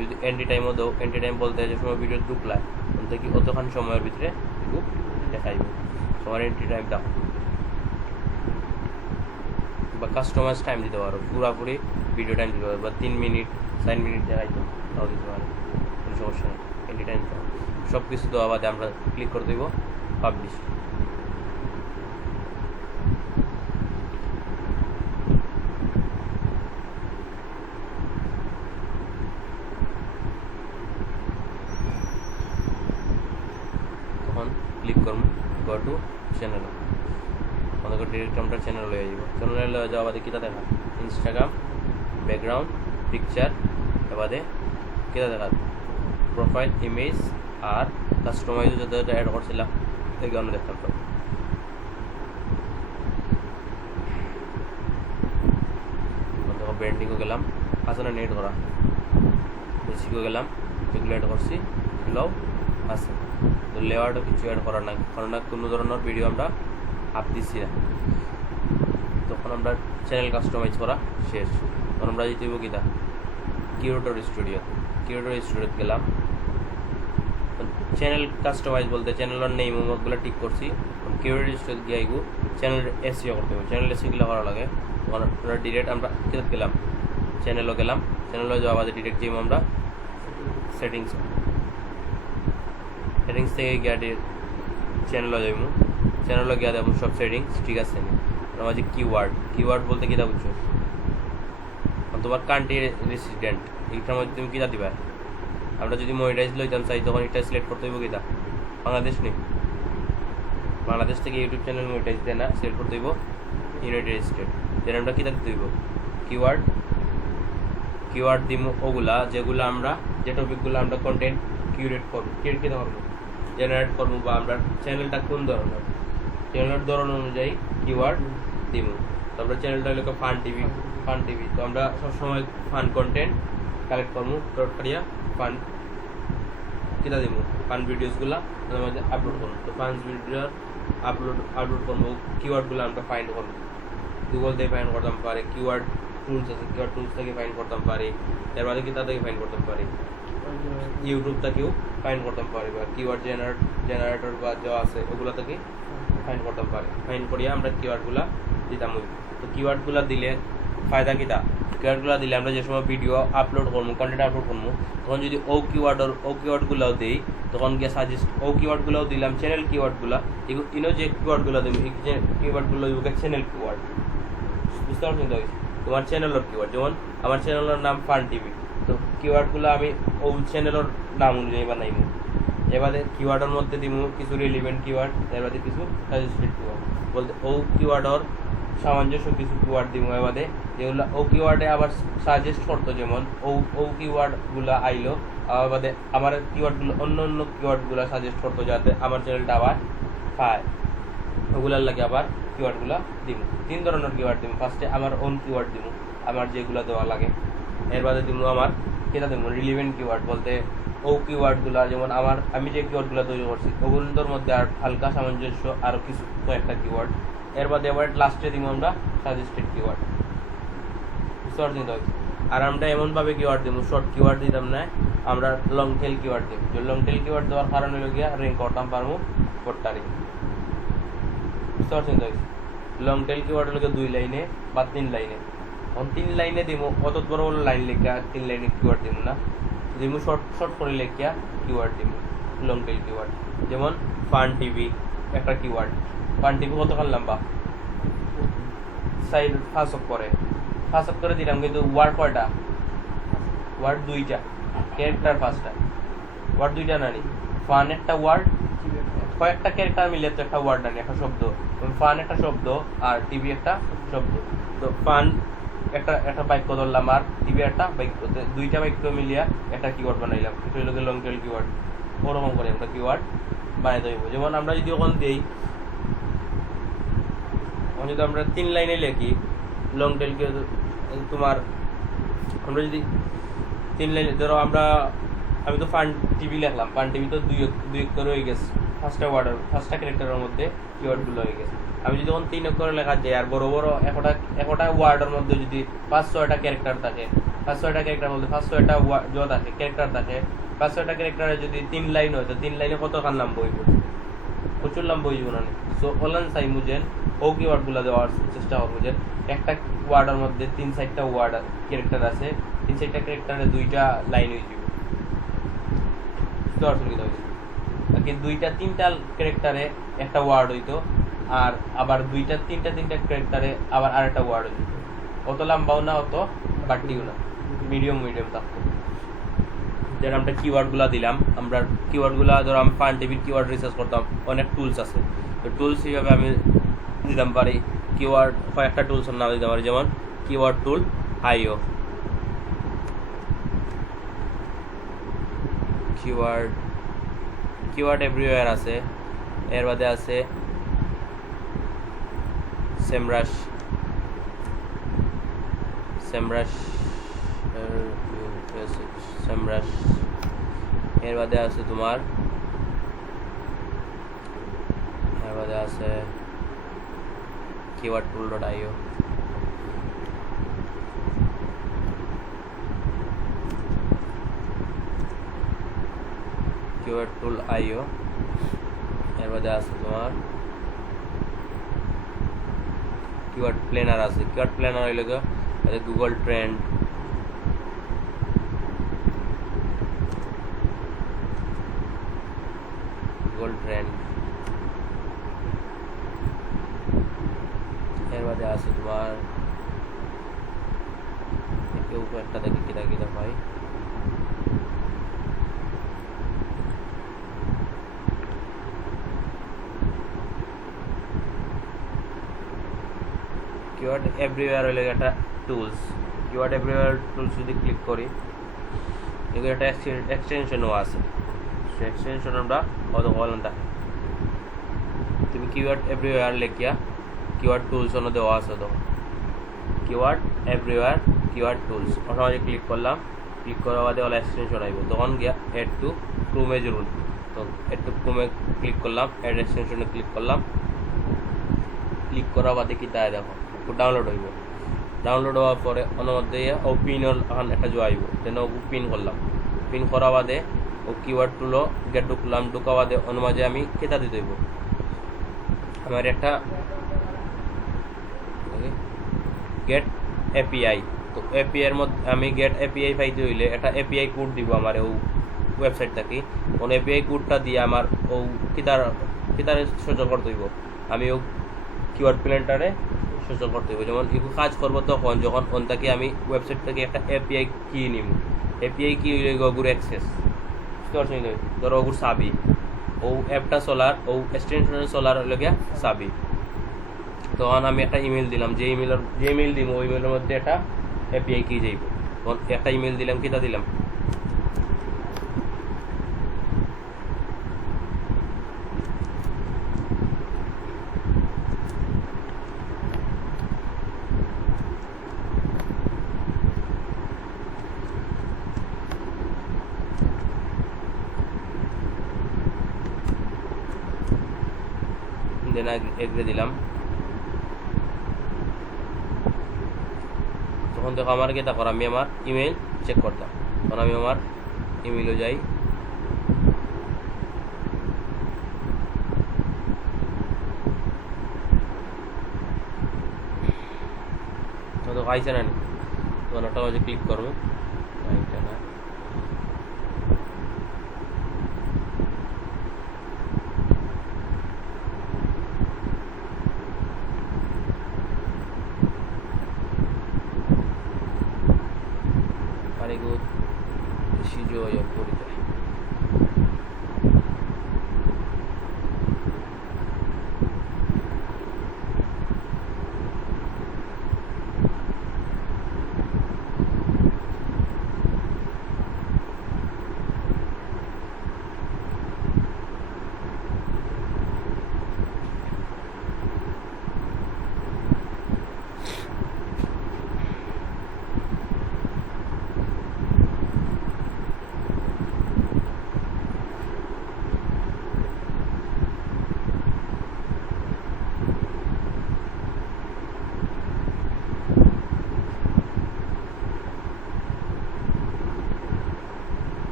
যদি এন্ডি টাইমও দাও, এন্ডি টাইম বলতে যে সময় ভিডিও ঢুকলায় বলতে কি অতক্ষণ সময়ের ভিতরে দেখাইবো, সবার এন্ট্রি টাইম দাও। বা কাস্টমাইজ টাইম দিতে পারো, পুরাপুরি ভিডিও টাইম দিতে পারো, বা 3 মিনিট 4 মিনিট দেখাইতো তাও দিতে পারো, কোনো সমস্যা নেই। এন্ট্রি টাইম সব কিছু দেওয়া বাদে আমরা ক্লিক করে দেবো পাবলিশ। তখন ক্লিক করবো গো টু চ্যানেল, আমাদের ডিরেক্ট আমরা চ্যানেল লয়ে যাব। চ্যানেলে লয়ে যাওয়া বাদে কিতা দেখা ইনস্টাগ্রাম ব্যাকগ্রাউন্ড পিকচার, এবারে কিতা দেখা প্রোফাইল ইমেজ আর কাস্টমাইজ যেটা অ্যাড করছিলাম এই গানে দেখতাম। তো দেখো ব্র্যান্ডিংও গেলাম, আছে না নেট করা, বেসিকও গেলাম, যেগুলো অ্যাড করছি এগুলোও আছে। তো লেয়ারও কিছু অ্যাড করার নাই, কারণ কোনো ধরনের ভিডিও আমরা আপ দিচ্ছি না। তখন আমরা চ্যানেল কাস্টমাইজ করা শেষ। তখন আমরা যেতে হইব কিতা কিউরেটর স্টুডিও গেলাম। চ্যানেল কাস্টমাইজ বলতে চ্যানেলের নেম ওগুলো ঠিক করছি। কিউরেটর স্টুডিও গিয়ে আইগু চ্যানেল এসইও করতে হবে, চ্যানেল এসইগুলো করা লাগে। তখন আমরা ডিরেক্ট আমরা কিতা গেলাম চ্যানেলও গেলাম, চ্যানেলে যাওয়া বাদে ডিরেক্ট যাইব আমরা সেটিংস থেকে গিয়ে চ্যানেলে যাইব। চ্যানেলে গিয়ে দেবো সব সেটিংস ঠিক আছে। আমার যে কিওয়ার্ড বলতে কিতা বুঝছো, তোমার কান্ট্রি রেসিডেন্ট এইটার মধ্যে তুমি কিতা দিবা। আমরা যদি মনিটাইজ লইতাম চাই তখন এটা সিলেক্ট করতে হইব কিতা বাংলাদেশ নেই, বাংলাদেশ থেকে ইউটিউব চ্যানেল মনিটাইজ দেয় না, সিলেক্ট করতে হইব ইউনাইটেড স্টেট। দেন আমরা কিতা দিতে হইব কিওয়ার্ড দিব ওগুলা যেগুলো আমরা যে টপিকগুলো আমরা কন্টেন্ট কিউরেট করবো, কিতা করবো জেনারেট করবো, বা আমরা চ্যানেলটা কোন ধরনের চ্যানেলের ধরন অনুযায়ী কিওয়ার্ড দিব। তারপরে চ্যানেলটা হলো ফান টিভি। তো আমরা সবসময় ফান কন্টেন্ট কালেক্ট করবো, করিয়া ফান কিতা দিব ফান ভিডিওসগুলো আমাদের আপলোড করবো। তো ফান ভিডিও আপলোড করবো, কিওয়ার্ডগুলো আমরা ফাইন্ড করবো, গুগল থেকে ফাইন্ড করতাম পারি, কিওয়ার্ড টুলস আছে, কিওয়ার্ড টুলস থেকে ফাইন্ড করতাম পারি, এর বাদে কিতা থেকে ফাইন্ড করতাম পারি, ইউটিউব থেকেও ফাইন্ড করতাম পারি, বা কিওয়ার্ড জেনারেটর বা যা আছে ওগুলো থেকে ফাইন্ড করতাম পারি। ফাইন্ড করিয়া আমরা কিওয়ার্ডগুলো দিতাম। তো কিওয়ার্ডগুলো দিলে ফায়দা কিতা, কিওয়ার্ডগুলো দিলে আমরা যে সময় ভিডিও আপলোড করবো, কন্টেন্ট আপলোড করবো, তখন যদি ও কিওয়ার্ডগুলোও দিই তখন গিয়ে সাজেস্ট কিওয়ার্ডগুলোও দিলাম, চ্যানেল কিওয়ার্ডগুলো ইনো যে কিওয়ার্ডগুলো দেবো এই যে কিওয়ার্ডগুলো চ্যানেল কিওয়ার্ড, বুঝতে পারছি তো। তোমার চ্যানেলের কিওয়ার্ড, যেমন আমার চ্যানেলের নাম ফান টিভি, তো কিওয়ার্ডগুলো আমি ও চ্যানেলের নাম অনুযায়ী বানাইব। এবারে কিওয়ার্ডের মধ্যে দিব কিছু রিলিভেন্ট কিওয়ার্ড, এবারে কিছু সাজেস্টেড কিওয়ার্ড বলতে ও কিওয়ার্ডের সামঞ্জস্য কিছু কিওয়ার্ড দিব। এবারে যেগুলো ও কিওয়ার্ডে আবার সাজেস্ট করতো, যেমন ও কিওয়ার্ডগুলো আইলো, আবার আমার কিওয়ার্ডগুলো অন্য কিওয়ার্ডগুলো সাজেস্ট করতো যাতে আমার চ্যানেলটা আবার পায়, ওগুলার লাগে আবার কিওয়ার্ডগুলো দিব। 3 ধরনের কিওয়ার্ড দিব। ফার্স্টে আমার ওন কিওয়ার্ড দিব, আমার যেগুলো দেওয়া লাগে। এর বাদে দিব আমার কেটা দেবো রিলিভেন্ট কিওয়ার্ড বলতে ও কিওয়ার্ডগুলো, যেমন আমি যে কিওয়ার্ডগুলো তৈরি করছি ওগুলোর মধ্যে আর হালকা সামঞ্জস্য আরও কিছু কয়েকটা কিওয়ার্ড। এর বাদে আবার লাস্টে দিব আমরা সাজেস্টেড কিওয়ার্ড, বুঝতে পারছি তো। আর আমরা এমনভাবে কিওয়ার্ড দিব, শর্ট কিওয়ার্ড দিতাম না, আমরা লং টেল কিওয়ার্ড দিব। যে লং টেল কিওয়ার্ড দেওয়ার কারণে হলো গিয়া র্যাঙ্ক করতাম পারবো পড়তারি, বুঝতে পারছেন তো। লং টেল কিওয়ার্ড হলো 2 লাইনে বা 3 লাইনে। এখন 3 লাইনে দিব, অত বড় বড় লাইন লেখা 3 লাইনে কিওয়ার্ড দিব না, দিব শর্ট করে লেখা কিওয়ার্ড দিব লং টেল কিওয়ার্ড। যেমন ফান টিভি একটা কিওয়ার্ড, ফান টিভি কতক্ষণ লম্বা, সাইড 5 অক্ষরে দিলাম, কিন্তু ওয়ার্ড কয়টা, ওয়ার্ড 2টা, ক্যারেক্টার 5টা, ওয়ার্ড 2টা না নি, ফান একটা ওয়ার্ড, কয়েকটা ক্যারেক্টার মিলে তো একটা ওয়ার্ড আনি, একটা শব্দ। ফান একটা শব্দ আর টিভি একটা শব্দ। তো ফান একটা একটা বাক্য ধরলাম আর টিভি একটা বাক্য, দুইটা বাক্য মিলিয়া একটা কিওয়ার্ড বানাইলাম, এটা হলো লং টেল কিওয়ার্ড। ওরকম করে আমরা কিওয়ার্ড বানাই দেবো। যেমন আমরা যদি ওখান দিই, যদি আমরা 3 লাইনে লিখি লং টেল তোমার, আমরা যদি 3 লাইনে ধরো আমি তো ফান টিভি লিখলাম, ফান টিভি তো দুই অক্ষর হয়ে গেছে, ফার্স্টটা ক্যারেক্টারের মধ্যে কিওয়ার্ডগুলো হয়ে গেছে। আমি যদি তখন 3 অক্ষরে লেখা যায় আর বড় বড় একটা ওয়ার্ডের মধ্যে যদি 5-6টা ক্যারেক্টার থাকে, 5-6টা ক্যারেক্টার মধ্যে 5-6টা থাকে ক্যারেক্টার থাকে, 5-6টা ক্যারেক্টারে যদি 3 লাইন হয় তো 3 লাইনে কতখান নাম বইব, প্রচুর নাম বইব না। সো অনলাইন চাই মুজেন ও কিওয়ার্ডগুলো দেওয়ার চেষ্টা করবো, যে একটা ওয়ার্ডের মধ্যে 3-4টা ওয়ার্ড ক্যারেক্টার আছে, 3-4টা ক্যারেক্টারে 2টা লাইন হয়ে যাবে। বুঝতে পারছেন কি হয়েছে? নাকি 2-3টা ক্যারেক্টারে একটা ওয়ার্ড হইতো, আর আবার 2-3টা ক্যারেক্টারে আবার আরেকটা ওয়ার্ড হইতো। অত লম্বাও না অত বাড়তিও না, মিডিয়াম থাকতো। যেটা আমরা কিওয়ার্ডগুলো দিলাম, আমরা কিওয়ার্ডগুলো ধরো আমি ফান টিভির কিওয়ার্ড রিসার্চ করতাম, অনেক টুলস আছে। তো টুলস হিসাবে আমি দিতাম পারি কিওয়ার্ড, কয়েকটা টুলসের নাম দিতে পারি, যেমন কিওয়ার্ড টুল আইও, কিওয়ার্ড এভরিওয়্যার আছে, এর বাদে আছে সেমরাশ, এর বাদে আছে তোমার, এর বাদে আছে কিওয়ার্ড টুল ডট আইও। কিওয়ার্ড টুল আইও, এর বাদে আছে তোমার কিওয়ার্ড প্ল্যানার আছে। কিওয়ার্ড প্ল্যানার হইলে গুগল ট্রেন্ড, এর বাদে আছে তোমার একটা দেখি কিটা পাই, কিওয়ার্ড এভরিওয়্যার হইলে একটা টুলস। কিওয়ার্ড এভরিওয়্যার টুলস যদি ক্লিক করি, এগুলো একটা এক্সটেনশনও আছে, সেই এক্সটেনশন আমরা কত বলেন থাকে। তুমি কিওয়ার্ড এভরিওয়্যার লেখিয়া কিওয়ার্ড টুলস অন্য দেওয়া আছে, তো keyword everywhere keyword tools automatic click করলাম, ক্লিক করার বাদে ওলা এক্সটেনশন আইব, তখন গিয়া এড টু ক্রোমে জরুন। তো এড টু ক্রোমে ক্লিক করলাম, এড এক্সটেনশনে ক্লিক করলাম, ক্লিক করার বাদে কি তাই দেখো ডাউনলোড হইব। ডাউনলোড হওয়ার পরে ওর মধ্যে ও পিন এখন একটা জো আইব, যেন পিন করলাম, পিন করা বাদে ও কিওয়ার্ড টুলো গেট ঢুকলাম, ঢুকা বাদে ওর মাঝে আমি কেতা দিতে হইব। আমার একটা গেট এপিআই, তো এপিআইয়ের মধ্যে আমি গেট এপিআই পাইতে হইলে একটা এপিআই কোড দিব আমার ও ওয়েবসাইট থেকে। কোন এপিআই কোডটা দিয়ে আমার ও কিতারে সহ্য করতে হইব, আমি ও কিওয়ার্ড প্ল্যানারে সহ্য করতে হইব। যেমন এগুলো কাজ করবো তখন যখন ওনটাকে আমি ওয়েবসাইট থেকে একটা এপিআই কি নিব, এপিআই কি হইলে ওগুর অ্যাক্সেস, বুঝতে পারছেন? ধরো ওগুর চাবি, ও অ্যাপটা চলার ও এক্সটেনশনের চলার লগে চাবি। তখন আমি একটা ইমেল দিলাম, যে ইমেল দিব ওই ইমেলের মধ্যে একটা এপিআই কি যাইব। তখন একটা ইমেল দিলাম, কিটা দিলাম এগ্রে দিলাম। তখন দেখো আমার কি দেখো আমি আমার ইমেল চেক করতাম, তখন আমি আমার ইমেইলে যাই, তো দেখো আইসে না, তখন ওটা মাঝে ক্লিক করবো, না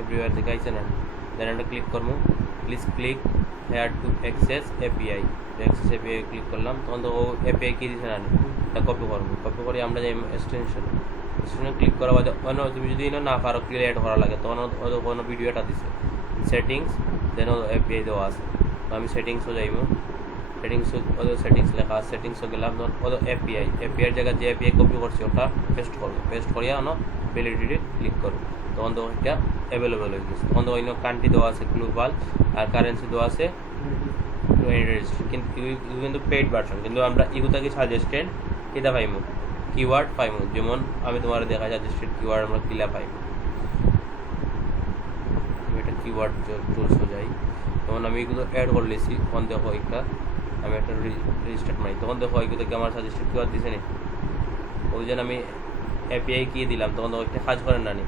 এভরিওয়্যার থেকে আইছে না, দেন আমরা ক্লিক করবো, please click here to access API, access API click করলাম, তখন তো ও এপিআই কি দিছে না, এটা কপি করবো, কপি করে আমরা যাই এক্সটেনশনে, এক্সটেনশনে ক্লিক করা বাদে অন্য তুমি যদি না পারো ক্রিয়েট করা লাগে তখন ওদের কোনো ভিডিওটা দিছে সেটিংস, দেন এপিআই দেওয়া আছে, তো আমি সেটিংসও যাইব, সেটিংস ওদের সেটিংস লেখা আছে, সেটিংসও গেলাম, ওদের এপিআইয়ের জায়গায় যে এপিআই কপি করছি ওটা পেস্ট করবো, পেস্ট করিয়া অন্য ভ্যালিডিটি ক্লিক করবো, তখন তো এটা অ্যাভেলেবেল হয়ে গেছে, তখন তো অন্য কান্ট্রি দেওয়া আছে গ্লোবাল, আর কারেন্সি দেওয়া আছে কিন্তু কিন্তু পেইড ভার্সন, কিন্তু আমরা এগুলোকে সাজেস্টেড কিতা পাইমু, কিওয়ার্ড পাইমু, যেমন আমি তোমার দেখা সাজেস্টেড কিওয়ার্ড আমরা কিলা পাইমু, এটা কিওয়ার্ড টুলসও যাই, তখন আমি এগুলো অ্যাড করে লিছি, তখন দেখো একটা আমি একটা রেজিস্টার্ড মারি, তখন দেখো এগুলোকে আমার সাজেস্টেড কিওয়ার্ড দিছে নি, ওই জন্য আমি এপিআই কি দিলাম, তখন তো একটা কাজ করেন না নি,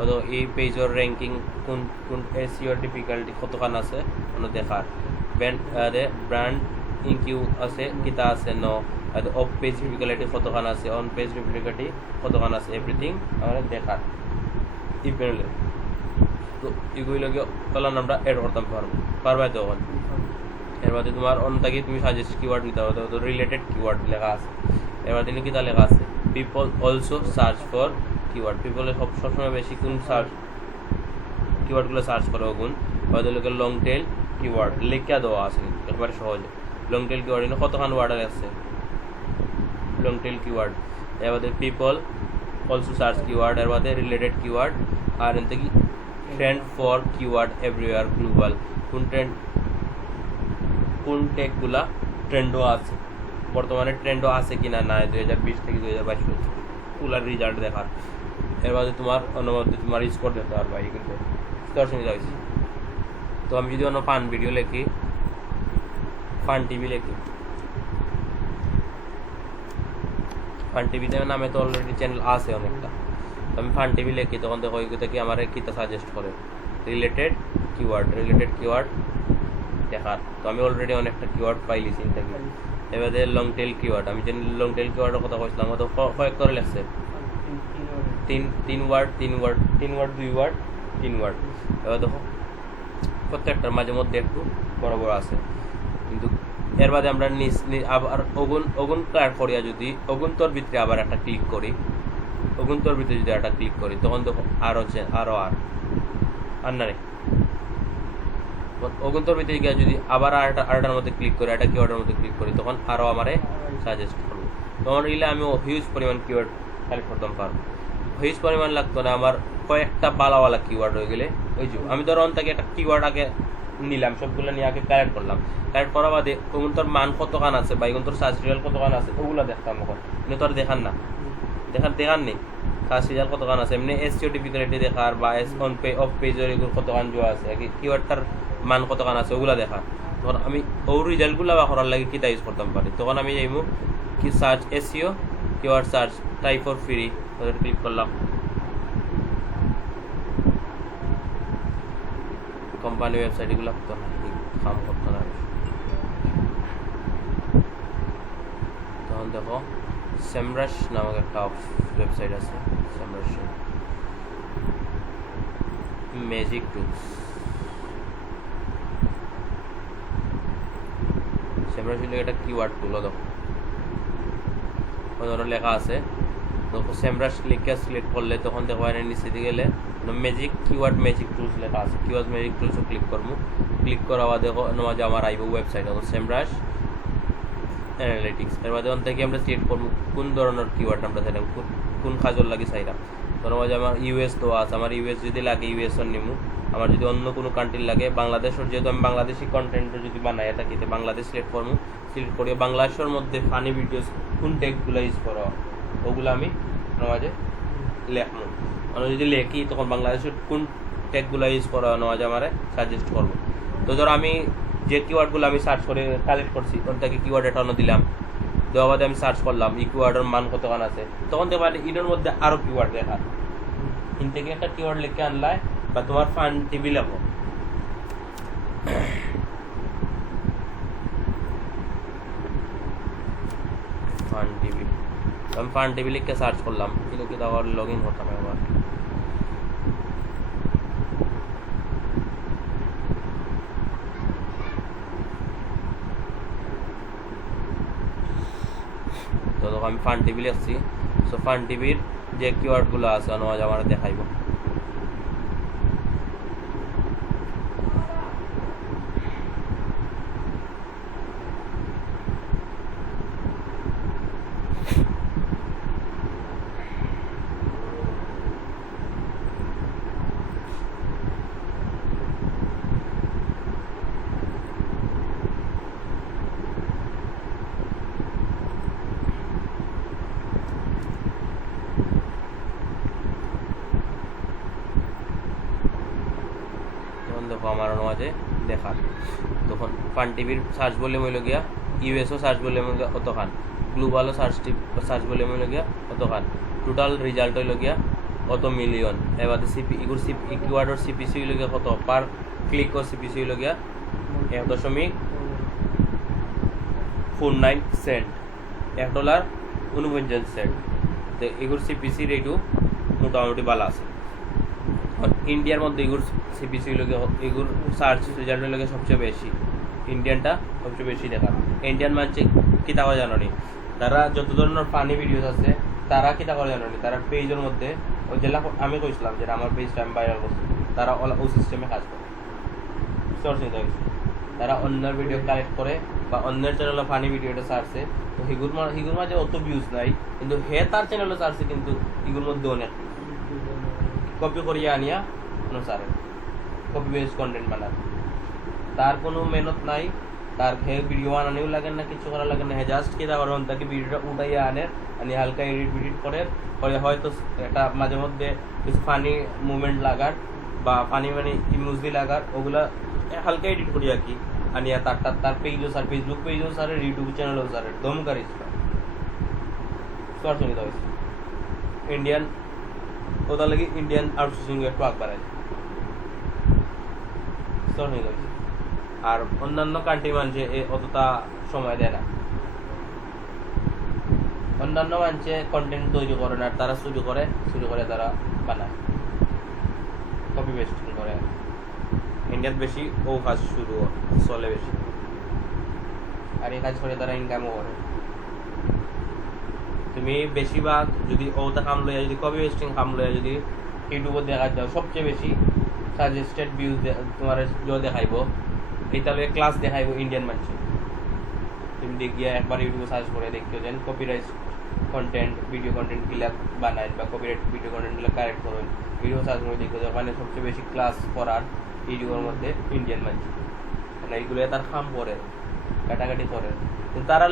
অত এই পেজের র্যাঙ্কিং কোন কোন এসইওর ডিফিকাল্টি কতখান আছে কোনো দেখার, ব্র্যান্ড ইনকিউ আছে কিতা আছে ন, অফ পেজ ডিফিকাল্টি কতখান আছে, অন পেজ ডিফিকাল্টি কতখান আছে, এভরিথিং আমরা দেখার এই প্যানেলে, তো এগুলোকে তখন আমরা অ্যাড করতাম পারবাই তখন, এর বাদে তোমার অন্য থাকি তুমি সাজেস্ট কিওয়ার্ড নিতে হবে, তো রিলেটেড কিওয়ার্ড লেখা আছে, এর বাদে কিতা লেখা আছে, people also search for keyword, পিপলে সবসময় বেশি কোন সার্চ কিওয়ার্ডগুলো সার্চ করে ওগুন, হয়তো লোকের লং টেল কিওয়ার্ড লেখা দেওয়া আছে একবারে সহজে, লং টেল কিওয়ার্ড এনে কতখান ওয়ার্ডার আছে লং টেল কিওয়ার্ড, এর বাদে পিপল অলসো সার্চ কিওয়ার্ড, এর বাদে রিলেটেড কিওয়ার্ড, আর এন থেকে trend for keyword everywhere global, কোন ট্রেন্ড কোন টেকগুলা ট্রেন্ডও আছে, বর্তমানে ট্রেন্ডও আছে কিনা না 2020 থেকে 2022 পুলার রেজাল্ট দেখার, এর বাদে তোমার অন্যমধ্যে তোমার স্কোর দিতে পারবা, কিন্তু স্কোর সঙ্গে যাইছি, তো আমি যদি অন্য ফান ভিডিও লিখি, ফান টিভি লিখি, ফান টিভিতে নামে তো অলরেডি চ্যানেল আছে অনেকটা, তো আমি ফান টিভি লিখি, তখন দেখো ওইগুলো থেকে আমার কিতা সাজেস্ট করে রিলেটেড কিওয়ার্ড দেখার, তো আমি অলরেডি অনেকটা কিওয়ার্ড পাইলি চিন্তা করি, এবারে লং টেল কিওয়ার্ড, আমি যে লং টেল কিওয়ার্ডের কথা বলছিলাম ও তো কয়েক করে লেখছে, তিন ওয়ার্ড 2 ওয়ার্ড 3 ওয়ার্ড, এবার দেখো প্রত্যেকটার মাঝে মধ্যে একটু বড় বড় আছে, কিন্তু এর বাদে আমরা আবার ওগুন ক্লিক করিয়া যদি ওগুনতর ভিতরে আবার একটা ক্লিক করি, ওগুনতর ভিতরে যদি একটা ক্লিক করি, তখন দেখো আরো আর না রে, ওগুনতর ভিতরে গিয়ে যদি আবার আরেকটার মধ্যে ক্লিক করি, একটা কিওয়ার্ডের মধ্যে ক্লিক করি, তখন আরো আমারে সাজেস্ট করবো, তখন এগুলো আমি হিউজ পরিমাণ কিওয়ার্ড কালেক্ট করতাম পারবো, হিউজ পরিমাণ লাগতো না, আমার কয়েকটা বালাওয়ালা কিওয়ার্ড হয়ে গেলে, ওই যে আমি ধরো থেকে একটা কিওয়ার্ড আগে নিলাম, সবগুলো নিয়ে আগে কালেক্ট করলাম, কালেক্ট করার বাদে ওগুন তোর মান কতখান আছে বা এগুন তোর সার্চ রেজাল্ট কতখান আছে ওগুলো দেখতাম, এখন কিন্তু তোর দেখান না, দেখান নেই সার্চ রেজাল্ট কতখান আছে, এমনি এসইও ডিফিকাল্টি দেখার বা অন পে অফ পেজের এগুলো কতখান জোয়া আছে, কিওয়ার্ডটার মান কতখান আছে ওগুলা দেখা, তখন আমি ও রেজাল্টগুলো বা করার লাগে কিতা ইউজ করতাম পারি, তখন আমি যাইমু কি search SEO keyword search type for free, ওদের ক্লিক করলাম, কোম্পানি ওয়েবসাইট এগুলো তো কাম করতো না, তখন দেখো সেমরাশ নামক একটা ওয়েবসাইট আছে, সেমরাশ ম্যাজিক টুলস, সেমরাশ একটা কিওয়ার্ড টুল, দেখো ধরো লেখা আছে, দেখো সেমরাশ লিখে সিলেক্ট করলে তখন দেখো নিচে দিকে গেলে ম্যাজিক টুলস লেখা আছে, কিওয়ার্ড ম্যাজিক টুলসও ক্লিক করবো, ক্লিক করার বাদে দেখো মাঝে আমার আইব ওয়েবসাইট দেখো সেমরাশ অ্যানালিটিক্স, এর মাঝে থেকে আমরা সিলেক্ট করবো কোন ধরনের কিওয়ার্ড আমরা চাইলাম, কোন কাজল লাগে চাইলাম, ধরো মাঝে আমার ইউএস তো আছে, আমার ইউএস যদি লাগে ইউএসর নিমু, আমার যদি অন্য কোনো কান্ট্রির লাগে বাংলাদেশের, যেহেতু আমি বাংলাদেশি কন্টেন্টও যদি বানাই থাকি বাংলাদেশ সিলেক্ট করবো, সিলেক্ট করিয়ে বাংলাদেশের মধ্যে ফানি ভিডিওস কোন টেক্সটগুলো ইউজ করা ওগুলো আমি মাঝে লেখবো, আমি যদি লেখি তখন বাংলাদেশের কোন টেক্সটগুলো ইউজ করা মাঝে আমার সাজেস্ট করবো, তো ধরো আমি যে কিওয়ার্ডগুলো আমি সার্চ করে কালেক্ট করছি ওর থেকে কিওয়ার্ড এটা দিলাম, দেওয়া বাদে আমি সার্চ করলাম এই কিওয়ার্ডের মান কতখান আছে, তখন দেখবা এটার মধ্যে আরো কিওয়ার্ড লেখা, ইন থেকে একটা কিওয়ার্ড লিখে আনলাই বা তোমার ফান টিভি লেখো, আমি ফান টিভি লিখে সার্চ করলাম, কিন্তু কি লগ ইন করতাম একবার, তখন আমি ফান টিভি লিখছি। সো ফান টিভির যে কিওয়ার্ডগুলো আছে আজ আমার দেখাইব। দেখো আমার মাঝে দেখার তখন ফান টিভির সার্চ ভলিউম হইল গিয়া, ইউএসও সার্চ ভলিউম হইল গিয়া অতখান, গ্লোবালও সার্চ ভলিউম হইল গিয়া অতখান, টোটাল রেজাল্ট হইল গিয়া অত মিলিয়ন। এবার কিওয়ার্ডর সিপিসি হইল গিয়া কত পার ক্লিকর সিপিসি হইল গিয়া 1.49 সেন্ট, $1.49। তো এগুর সিপিসি রেটও মোটামুটি ভালো আছে। ইন্ডিয়ার মধ্যে এগুর সিপিসি এগুর সার্চ রেজাল্ট লাগে সবচেয়ে বেশি, ইন্ডিয়ানটা সবচেয়ে বেশি দেখা। ইন্ডিয়ান মানুষ কিতা করে জানো নি, তারা যত ধরনের ফানি ভিডিওস আছে তারা কিতা করে জানো নি, তারা পেজের মধ্যে ওই জেলা আমি কইছিলাম যে আমার পেজটা আমি ভাইরাল করছি, তারা ওই সিস্টেমে কাজ করে। তারা অন্যের ভিডিও কালেক্ট করে বা অন্যের চ্যানেলে ফানি ভিডিওটা সারছে, তো হিগুর মাঝে অত ভিউজ নাই, কিন্তু হে তার চ্যানেলে সারছে, কিন্তু হিগুর মধ্যে অনেক কপি করিয়া আনিয়া অনুসারে কপি বেস কন্টেন্ট বানার, তার কোনো মেহনত নাই, তার হে ভিডিও বানানেও লাগে না, কিছু করা লাগে না। হে জাস্ট কি তার তাকে ভিডিওটা উঠাইয়া আনি হালকা এডিট করে হয়তো একটা মাঝে মধ্যে কিছু ফানি মুভমেন্ট লাগার বা ফানি ইমোজি লাগার, ওগুলা হালকা এডিট করি আর কি আনিয়া তার পেজও স্যার, ফেসবুক পেজও স্যার, ইউটিউব চ্যানেলও স্যার, দমকার ইন্ডিয়ান ওটা লাগে ইন্ডিয়ান আউটসোর্সিং একটু আগ বাড়ায় আর অন্যান্য কান্ট্রি মানুষে অতটা সময় দেয় না। অন্যান্য মানুষে কন্টেন্ট তৈরি করে না, তারা শুরু করে তারা বানায়, কপি পেস্টিং করে। ইন্ডিয়াত বেশি ও কাজ শুরু চলে বেশি, আর এই কাজ করে তারা ইনকামও করে। তুমি বেশিরভাগ যদি ওটা কাম লইয়া, যদি কপি পেস্টিং কাম লইয়া যদি ইউটিউবে দেখা যাও, সবচেয়ে বেশি সাজেস্টেড ভিউজ তোমার দেখাইব, এটা লইয়া ক্লাস দেখাইব ইন্ডিয়ান মানুষ। তুমি দেখিয়া একবার ইউটিউবে সার্চ করে দেখিও যেন কপিরাইট কন্টেন্ট, ভিডিও কন্টেন্ট গুলা বানায় বা কপিরাইট ভিডিও কন্টেন্ট গুলা কারেক্ট করেন, ভিডিও সার্চ করে দেখিও ওখানে সবচেয়ে বেশি ক্লাস করার ইউটিউবের মধ্যে ইন্ডিয়ান মানুষ। মানে এইগুলো তার কাম করে, কাটাকাটি করে, কিন্তু তারা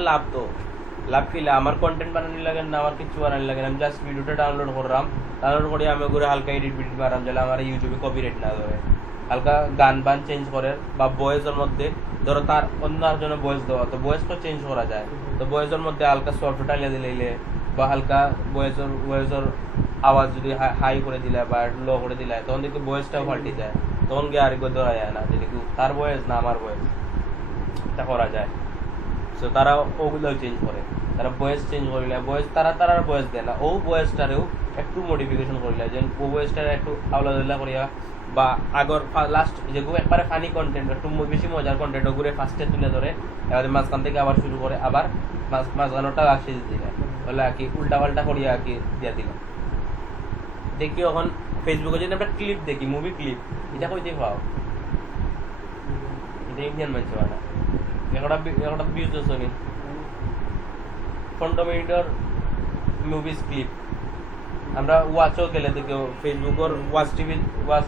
লাভ কিলা আমার কন্টেন্ট বানানি লাগে না, আমার কিছু বানানি লাগে না, আমি জাস্ট ভিডিওটা ডাউনলোড করলাম, ডাউনলোড করে আমি ওগুলো হালকা এডিট মারাম, যাতে আমার ইউটিউবে কপিরাইট না ধরে। হালকা গান চেঞ্জ করে বা ভয়েসের মধ্যে ধরো তার অন্য জন্য ভয়েস দেওয়া, তো ভয়েস তো চেঞ্জ করা যায়, তো ভয়েসের মধ্যে হালকা সফট টাইলে দিলে বা হালকা ভয়েসের আওয়াজ যদি হাই করে দিলে বা লো করে দিলে, তখন দেখি ভয়েসটাও পাল্টে যায়, তখন গিয়ে আরেকবার ধরা যায় না যে দেখি তার ভয়েস না আমার ভয়েস, এটা করা যায়। সো তারা ওগুলো চেঞ্জ করে, তারা ভয়েস চেঞ্জ করিলে ভয়েস তারা ভয়েস দেয় না, ও ভয়েসটারেও একটু মডিফিকেশন করিলে, যেন ও ভয়েসটারে একটু আওলা করিয়া বা আগর লাস্ট যেগুলো একবারে ফানি কন্টেন্ট, একটু বেশি মজার কন্টেন্ট ওগুলো ফার্স্টে তুলে ধরে, এবার মাঝখান থেকে আবার শুরু করে, আবার মাঝখানোটা আসে দিলে বলে আর কি উল্টা পাল্টা করিয়া আর কি দিয়া দিল। দেখি এখন ফেসবুকে যদি আমরা ক্লিপ দেখি, মুভি ক্লিপ, এটা কইতে পাও, এটা ইন্ডিয়ান মানুষ বানা একটা ভিউজ আছে নি 15 মিনিটের মুভিজ ক্লিপ, আমরা ওয়াচও গেলে দেখিও, ফেসবুকের ওয়াচ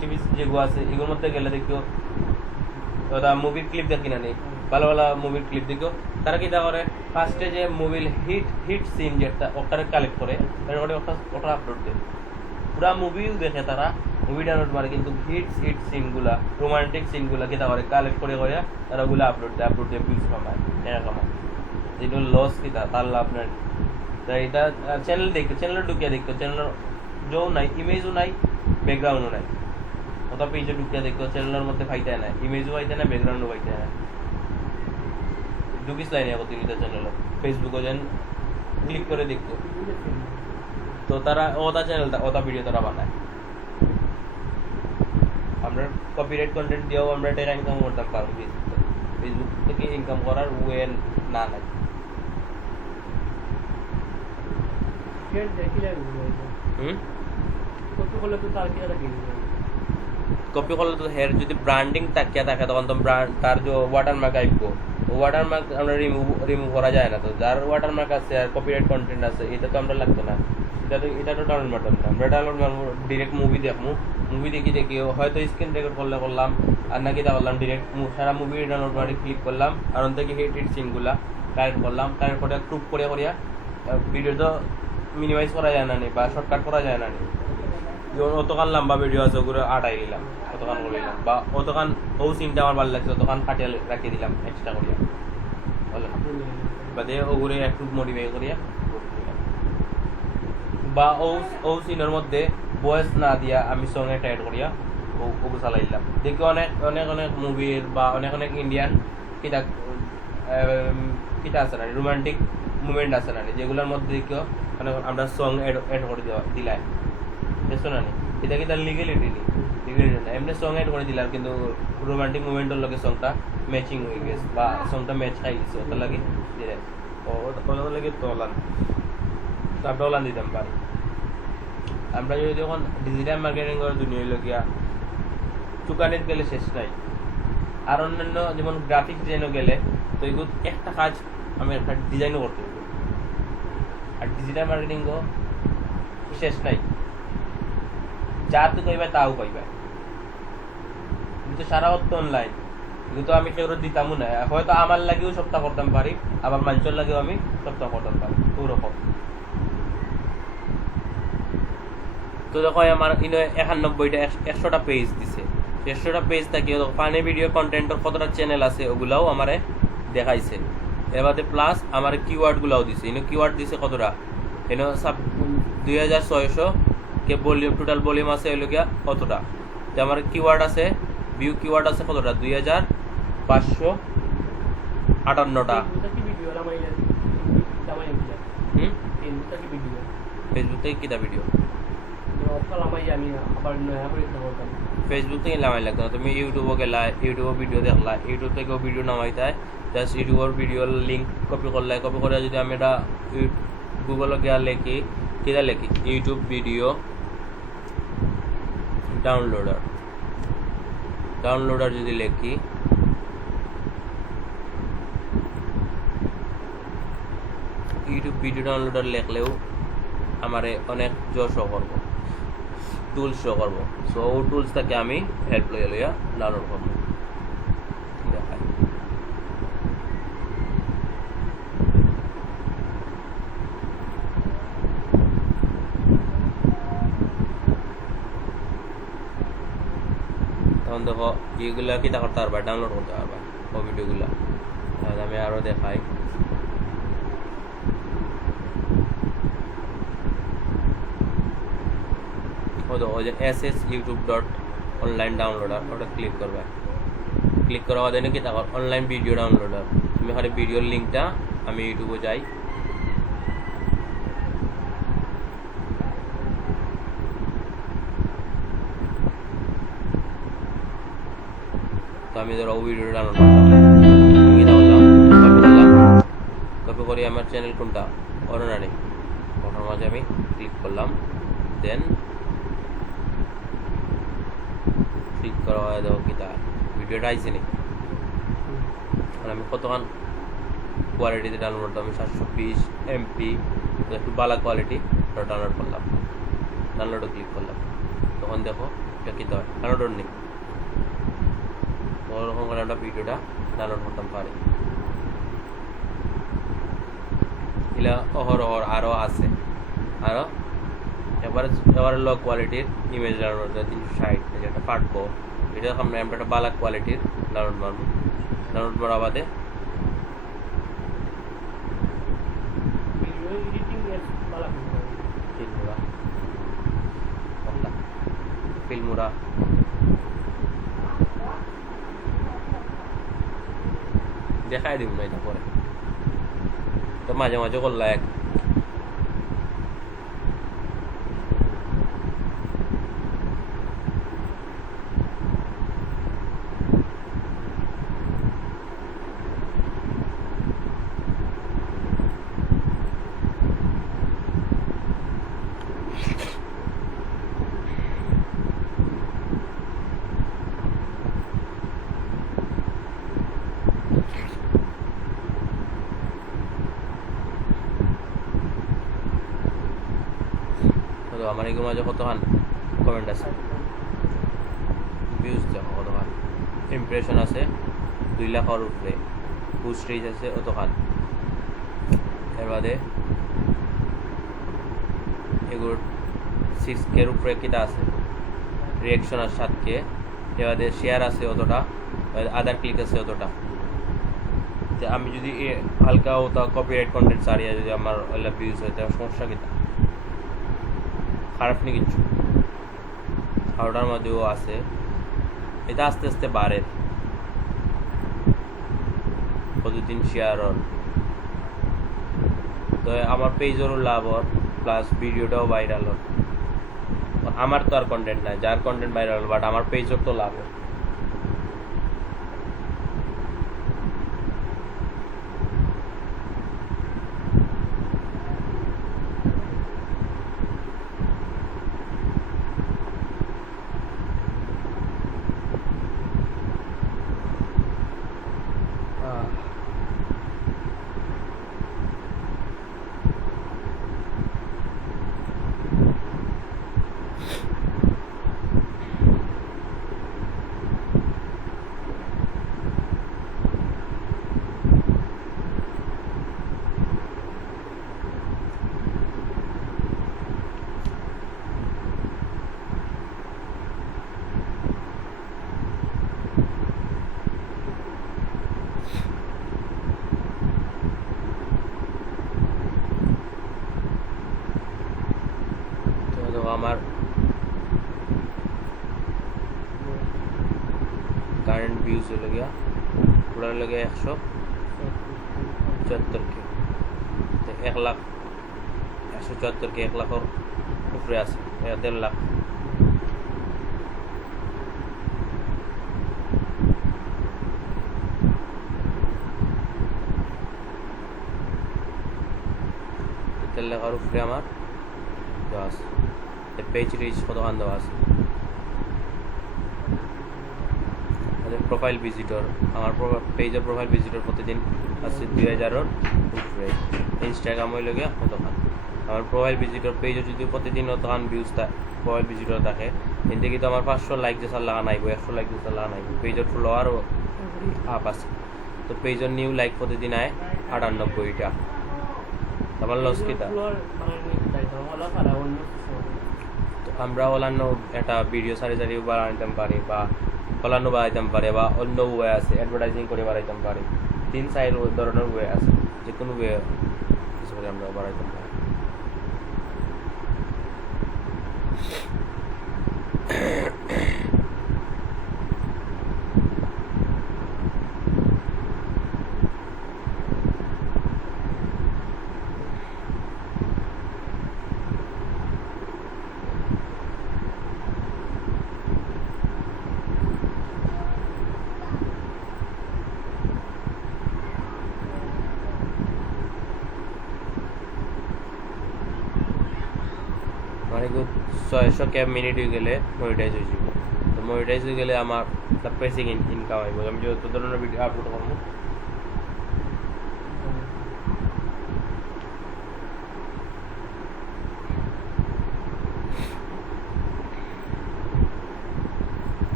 টিভি যেগুলো আছে এগুলোর মধ্যে গেলে দেখিও ওটা মুভির ক্লিপ দেখি না নেই, ভালো মুভির ক্লিপ দেখিও। তারা কি করে ফার্স্টে যে মুভির হিট সিন যেটা ওটারে কালেক্ট করে ওটা আপলোড দেয়, পুরা মুভিও দেখে তারা, মুভি ডাউনলোড মারে, কিন্তু হিট সিনগুলা, রোমান্টিক সিনগুলা কিতা করে কালেক্ট করে তারা ওগুলো আপলোড দিয়ে ভিউজ কামায়, টাকা কামায়, যেটা লস কিতা তার লাভ নাই। তাই এটা চ্যানেলে ঢুকিয়ে দেখো, চ্যানেলের জো নাই, ইমেজও নাই, ব্যাকগ্রাউন্ডও নাই, ওটা পেজে ঢুকিয়ে দেখো, চ্যানেলের মধ্যে পাইতে না, ইমেজও পাইতে না, ব্যাকগ্রাউন্ডও পাইতে না, ঢুকিস লাইনে এখন তিনটা চ্যানেলে, ফেসবুকও যেন ক্লিক করে দেখো, তো তারা ওটা চ্যানেলটা ওটা ভিডিও তারা বানায়। আমরা কপিরাইট কন্টেন্ট দিয়েও আমরা টাকা ইনকাম করতে পারবো, ফেসবুক থেকে ইনকাম করার ওয়ে না নাই। কপি করলে তো হের যদি ব্র্যান্ডিং তাকিয়া থাকে তখন তো তার যে ওয়াটারমার্ক আইবো ওয়াটারমার্ক আমরা রিমুভ করা যায় না তো যার ওয়াটারমার্ক আছে আর কপিরাইট কন্টেন্ট আছে এটা তো আমরা লাগতো না এটা তো ডাউনলোড মারতাম না আমরা ডাউনলোড মারবো ডিরেক্ট মুভি দেখবো মুভি দেখি হয়তো স্ক্রিন রেকর্ড করলাম আর নাকি তা করলাম ডিরেক্ট সারা মুভি ডাউনলোড করে ক্লিক করলাম আর ওন থেকে হিট সিনগুলা কারেক্ট করলাম কারেক্ট করে ক্রুপ করিয়া ভিডিও তো মিনিমাইজ করা যায় না বা শর্টকাট করা যায় না অতখান লম্বা ভিডিও আছে ওগুলো আটাই দিলাম অতখান করে দিলাম বা অতখান ও সিনটা আমার ভালো লাগছে অতখান ফাটিয়ে রাখিয়ে দিলাম এক্সট্রা করিয়া বা দিয়ে ওগুলো একটু মডিফাই করিয়া বা ও সিনের মধ্যে ভয়েস না দিয়া আমি সং একটা অ্যাড করিয়া ওগুলো চালাইলাম দেখি অনেক মুভির বা অনেক ইন্ডিয়ান কিতা আছে না রোমান্টিক মুভমেন্ট আছে না যেগুলোর মধ্যে দেখিও মানে আমরা সং অ্যাড করে দিলাই দেখছো না এটা কি তার লিগেলিটি না এমনি সং অ্যাড করে দিলাম কিন্তু রোমান্টিক মুভমেন্টের লগে সংটা ম্যাচিং হয়ে গেছে বা সংটা ম্যাচ খাই গেছে ওটার লাগে দিলে ওটার লাগে তোলান দিতাম পারি আমরা যদি যখন ডিজিটাল মার্কেটিং করার দুনিয়া লগিয়া চুকানিত গেলে শেষ নাই আর অন্যান্য যেমন গ্রাফিক ডিজাইনও গেলে তো এগুলো একটা কাজ আমি একটা ডিজাইনও করতে হবে আর ডিজিটাল মার্কেটিংও শেষ নাই যা তো কইবা তাও কইবা কিন্তু সারা অর্থ অনলাইন কিন্তু আমি কেউ দিতামও না হয়তো আমার লাগেও সপ্তাহ করতাম পারি আবার মানুষের লাগেও আমি সপ্তাহ করতাম পারি ওরকম তো দেখো আমার 91টা 100টা পেজ দিছে 100টা পেজ থাকে ফানি ভিডিও কন্টেন্টের কতটা চ্যানেল আছে ওগুলাও আমারে দেখাইছে এবারে প্লাস আমার কিওয়ার্ডগুলাও দিছে কিওয়ার্ড দিছে কতটা সব 2600 কে ভলিউম টোটাল ভলিউম আছে হইল গিয়া কতটা তো আমার কিওয়ার্ড আছে ভিউ কিওয়ার্ড আছে কতটা 2558টা ফেসবুক থেকে কিটা ভিডিও ফেসবুক থেকে নামাই লাগতো না তুমি ইউটিউবও গেলা ইউটিউবে ভিডিও দেখলা ইউটিউব থেকেও ভিডিও নামাই দেয় জাস্ট ইউটিউবের ভিডিওর লিঙ্ক কপি করলে কপি করে যদি আমি এটা গুগলে গিয়া লিখি কিটা লিখি ইউটিউব ভিডিও ডাউনলোডার যদি লিখি ইউটিউব ভিডিও ডাউনলোডার লিখলেও আমারে অনেক শো করবো টুলস শো করবো সো ও টুলস থেকে আমি হেল্প লইয়া ডাউনলোড করবো দেখাই তখন দেখো এইগুলা কিটা করতে পারবা ডাউনলোড করতে পারবা ও ভিডিওগুলা তাহলে আমি আরো দেখাই SS youtube.online ডাউনলোডার ওটা ক্লিক করবে ক্লিক করার বাদে নাকি দেখো অনলাইন ভিডিও ডাউনলোডার তুমি খালি ভিডিওর লিঙ্কটা আমি ইউটিউবে যাই তো আমি ধরো ভিডিওটা ডাউনলোড করলাম কপি করে আমার চ্যানেল কোনটা অরনারি ওটার মাঝে আমি ক্লিক করলাম দেন ক্লিক করা হয় দেখো কি তার ভিডিওটা আইসে নি আর আমি কতক্ষণ কোয়ালিটিতে ডাউনলোড করতাম আমি 720 MP একটু ভালো কোয়ালিটি ডাউনলোড করলাম ডাউনলোডও ক্লিক করলাম তখন দেখো এটা কি হয় ডাউনলোড নেই ওরকম করে আমরা ভিডিওটা ডাউনলোড করতাম পারি এগুলা অহরহ আরও আছে আরও এবারে লো কোয়ালিটির ইমেজ ডাউনলোড 360 যেটা পাঠবো এটা আমরা একটা ভালো কোয়ালিটির ডাউনলোড মারবো ডাউনলোড মারা বাদে ফিল্মুরা দেখাই দিব না এটা পরে তো মাঝে মাঝে করলা এক তো আমার এগুলো মাঝে কতখান কমেন্ট আছে, ভিউজ দেখো কতখান, ইমপ্রেশন আছে 2 লাখের উপরে, বুস্ট রিচ আছে অতখান। এর বাদে এগুলোর 6K এর উপরে কিটা আছে, রিয়াকশন আছে 7K, এর বাদে শেয়ার আছে অতটা, আদার ক্লিক আছে অতটা। তো আমি যদি হালকা ওটা কপিরাইট কন্টেন্ট ছাড়িয়া যদি আমার ভিউজ হয় তাহলে সমস্যা কিটা, খারাপ নি কিছু। আর ওটার মধ্যেও আছে, এটা আস্তে আস্তে বাড়ে প্রতিদিন শেয়ার হন। তো আমার পেজেরও লাভ হর, প্লাস ভিডিওটাও ভাইরাল হর। আমার তো আর কন্টেন্ট নাই, যার কন্টেন্ট ভাইরাল হল, বাট আমার পেজের তো লাভ হয়। তো আমার কারেন্ট ভিউজ হলো গিয়া পুরা লগে 174K, 1 লাখ 174K, 1 লাখের উপরে আছে, 1.5 লাখ। লেখার উপরে আমার দেওয়া আছে, পেজ রিচ কতখান দেওয়া আছে। প্রোফাইল ভিজিটর, আমার পেজের প্রোফাইল ভিজিটর প্রতিদিন আছে 2000-এর উপরে। ইনস্টাগ্রাম হইল গিয়া কতখান, আমার প্রোফাইল ভিজিটর পেজে যদি প্রতিদিন অতখান ভিউজ প্রোফাইল ভিজিটর থাকে, কিন্তু কিন্তু আমার 500 লাইক যে সার লাগা নাইব, 100 লাইক যে সার লাগা নাইব। পেজের ফলোয়ারও আপ আছে, তো পেজের নিউ লাইক প্রতিদিন আয় 98টা। আমার লস কিটা, আমরা অন্যান্য একটা ভিডিও সারি বানাইতে পারি, বা অন্যান্য বানাইতে পারি, বা অন্য ওয়ে আছে অ্যাডভার্টাইজিং করে বানাইতে পারি। 3-4 ধরনের ওয়ে আছে, যে কোনো ওয়ে কিছু করে আমরা বানাইতে পারি। মানে 600K মিনিট হয়ে গেলে মনিটাইজ হয়ে যাবে। তো মনিটাইজ হয়ে গেলে আমার একটা বেসিক ইনকাম হইব। আমি যত ধরনের ভিডিও আপলোড করবো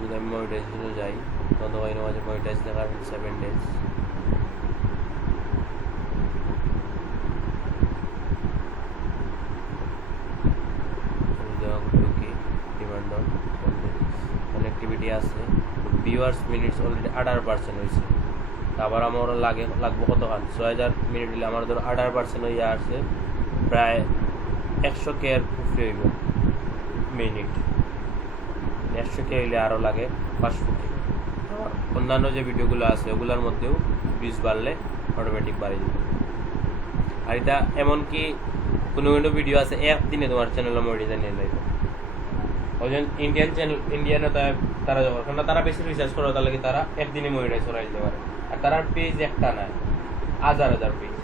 যদি আমি মনিটাইজেশনে যাই, তত হয় মাঝে মনিটাইজ দেখার 7 days। কানেক্টিভিটি আছে, ভিউয়ার্স মিনিটস অলরেডি 18% হয়েছে। আবার আমার লাগবো কতক্ষণ, 6000 মিনিট হলে আমার ধরো 18% হয়ে আসছে, প্রায় 100K এর উপরে হইব মিনিট। 100K হইলে আরও লাগে 500K। অন্যান্য যে ভিডিওগুলো আছে ওগুলোর মধ্যেও ভিউজ বাড়লে অটোমেটিক বাড়ে যাবে। আর এটা এমনকি কোনো কোনো ভিডিও আছে একদিনে তোমার চ্যানেলে মনিটাইজেশন নিয়ে যাবে। ওই জন্য ইন্ডিয়ান চ্যানেল ইন্ডিয়ানে তারা যখন তারা বেশি রিসার্চ করে, তাহলে কি তারা একদিনে মনিটাইজ করা দিতে পারে। আর তার পেজ একটা নাই, হাজার হাজার পেজ।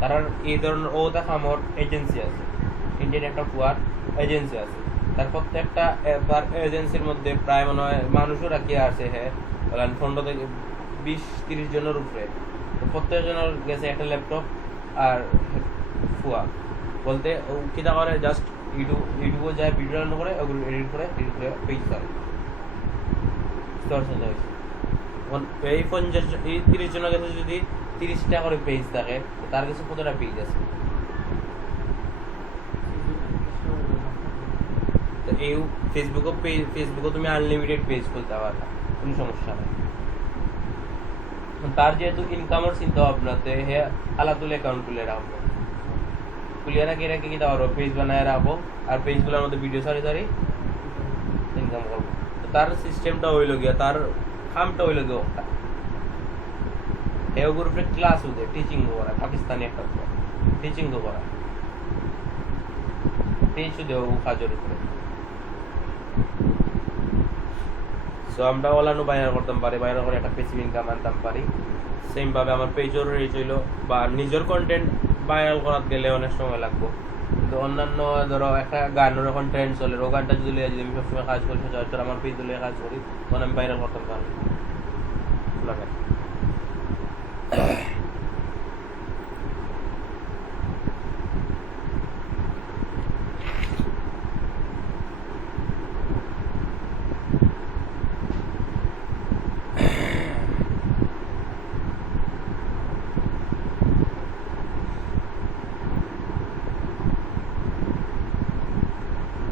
তার এই ধরনের ও দেখা আমার এজেন্সি আছে, ইন্ডিয়ান একটা পুয়ার এজেন্সি আছে। তার প্রত্যেকটা তার এজেন্সির মধ্যে প্রায় মনে হয় মানুষও রাখিয়ে আছে, হ্যাঁ বলেন 15 থেকে 20-30 জনের উপরে। তো প্রত্যেকজনের গেছে একটা ল্যাপটপ আর ফুয়া, বলতে ও কিতা করে জাস্ট ইউটিউবে যায় ভিডিও রান্না করে ওগুলো এডিট করে পেজ করে এখন এই 30 জনের কাছে যদি 30টা করে পেজ থাকে তার কাছে কতটা পেজ আছে? তো এই ফেসবুকে তুমি আনলিমিটেড পেজ খুলতে পারবে, কোনো সমস্যা নেই। তার যেহেতু ইনকামের চিন্তা ভাবনাতে হে আলাদা অ্যাকাউন্ট খুলে রাখবো, খুলিয়ে রেখে কি দেওয়ার পেজ বানায় রাখবো, আর পেজগুলোর মধ্যে ভিডিও সারি ইনকাম করবো। তো তার সিস্টেমটা হইল গিয়া, তার কামটা হইল গিয়ে ওটা এও গ্রুপে ক্লাস হতে টিচিং করা, পাকিস্তানি একটা টিচিং করা পেজ দেও কাজের উপরে। সো আমরা অনলাইনে বাইরে করতাম পারি, বাইরে করে একটা পেসিভ ইনকাম আনতাম পারি। সেম ভাবে আমার পেজের রিচ হইলো বা নিজের কন্টেন্ট ভাইরাল করাতে গেলে অনেক সময় লাগবে, কিন্তু অন্যান্য ধরো একটা গানের এখন ট্রেন্ড চলে, ও গানটা যদি লিয়ে যদি আমি সবসময় কাজ করি সচরাচর আমার পেজ দিলে কাজ করি, তখন আমি ভাইরাল করতাম পারি।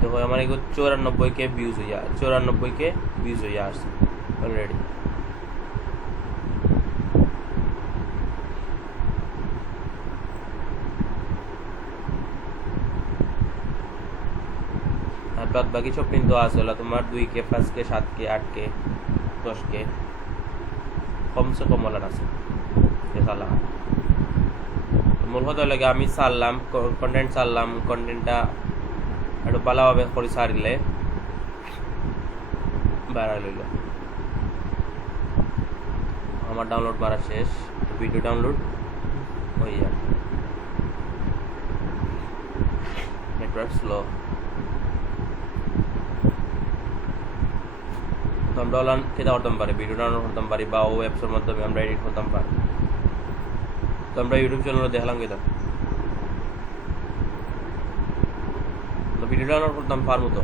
देखो हमारे को 94 के व्यूज हुआ, 94 के व्यूज हुआ ऑलरेडी। আর বাদ বাকি সব কিন্তু আসলে তোমার 2 के 5 के 7 के 8 के 10 के কম সে কম ওলার আছে দেখালা। মূল কথা লাগে আমি ছাড়লাম কন্টেন্ট, ছাড়লাম কন্টেন্টটা একটু ভালোভাবে করে ছাড়লে ভাইরাল হইল। আমার ডাউনলোড মারা শেষ, ভিডিও ডাউনলোড হয়ে যায়, নেটওয়ার্ক স্লো। তো আমরা অনলাইন খেতে করতাম পারি, ভিডিও ডাউনলোড করতাম পারি, বা ও অ্যাপসের মাধ্যমে আমরা এডিট করতাম পারি। তো আমরা ইউটিউব চ্যানেলে দেখলাম কিন্তু ভিডিও ডাউনলোড করতাম পারবো। তো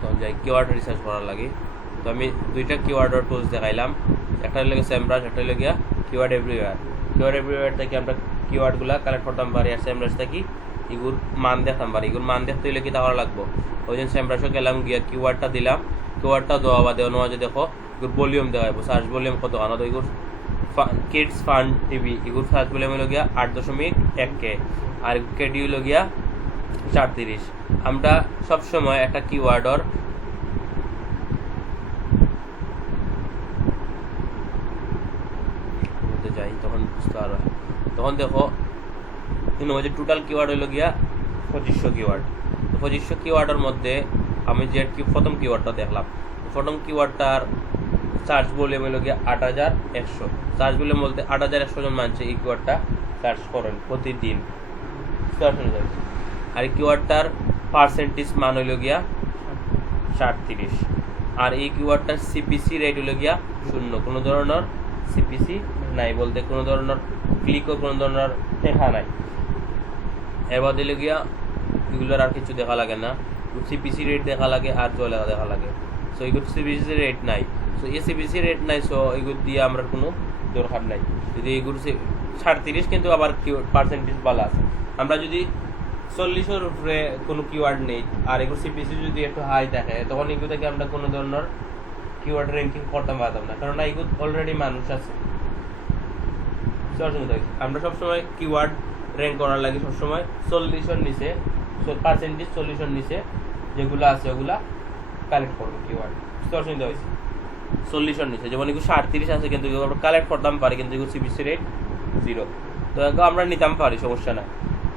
তখন যাই কিওয়ার্ড রিসার্চ করার লাগে। তো আমি 2টা কিওয়ার্ডের টুলস দেখাইলাম, একটা হলো স্যামরাজ, একটা হলো গিয়া কিওয়ার্ড এভরিওয়্যার। কিওয়ার্ড এভরিওয়্যার থেকে আমরা কিওয়ার্ডগুলো কালেক্ট করতাম পারি, আর স্যামরাজ থেকে এগুর মান দেখতাম পারি। এগুর মান দেখতে হলে কি তাহলে লাগবো, ওই জন্য স্যামরাজও গেলাম, গিয়া কিওয়ার্ডটা দিলাম, কিওয়ার্ডটা দেওয়া বাদে অনুযায়ী দেখো এগুর ভলিউম দেখাবো, সার্চ ভলিউম কত আনো। তো এগুর কিডস ফান টিভি এগুর সার্চ ভলিউম হলো গিয়া 8.1K, আর কেডি হলো গিয়া 430। আমরা সবসময় একটা কিওয়ার্ডর যাই তখন বুঝতে পারবে। তখন দেখো টোটাল কিওয়ার্ড হইল গিয়া 2500 কিওয়ার্ড। 2500 কিওয়ার্ডের মধ্যে আমি যে প্রথম কিওয়ার্ডটা দেখলাম, প্রথম কিওয়ার্ডটার সার্চ ভলিউম হইল গিয়া 8100। সার্চ ভলিউম বলতে 8100 জন মানুষ এই কিওয়ার্ডটা সার্চ করেন প্রতিদিন। আর কিওয়ার্ডটার পার্সেন্টেজ মান হইল গিয়া 37। আর এই কিওয়ার্ডটার সিপিসি রেট হইল গিয়া 0, কোনো ধরনের সিপিসি নাই, বলতে কোনো ধরনের ক্লিকও কোনো ধরনের দেখা নাই। এবার দিলে গিয়া এগুলোর আর কিছু দেখা লাগে না, সিপিসি রেট দেখা লাগে আর জল দেখা লাগে। সো এগুলো সিপিসি রেট নাই, সো এই সিপিসি রেট নাই, সো এগুলো দিয়ে আমরা কোনো দরকার নাই। যদি এগুলো 37 কিন্তু আবার পার্সেন্টেজ ভালো আছে। আমরা যদি 40-এর উপরে কোনো কিওয়ার্ড নেই আর এগুলো সিপিসি যদি একটু হাই থাকে, তখন এগুলো থেকে আমরা কোনো ধরনের কিওয়ার্ড র্যাঙ্কিং করতে পারতাম না, কারণ এগুলো অলরেডি মানুষ আছে। আমরা সবসময় কিওয়ার্ড র্যাঙ্ক করার লাগে সবসময় 40-এর নিচে, পার্সেন্টেজ 40-এর নিচে যেগুলো আছে ওগুলা কালেক্ট করবো কিওয়ার্ড। 40-এর নিচে যেমন এগুলো 37 আছে, কিন্তু আমরা কালেক্ট করতাম পারি, কিন্তু এগুলো সিপিসি রেট 0। তো আমরা নিতাম পারি, সমস্যা নাই,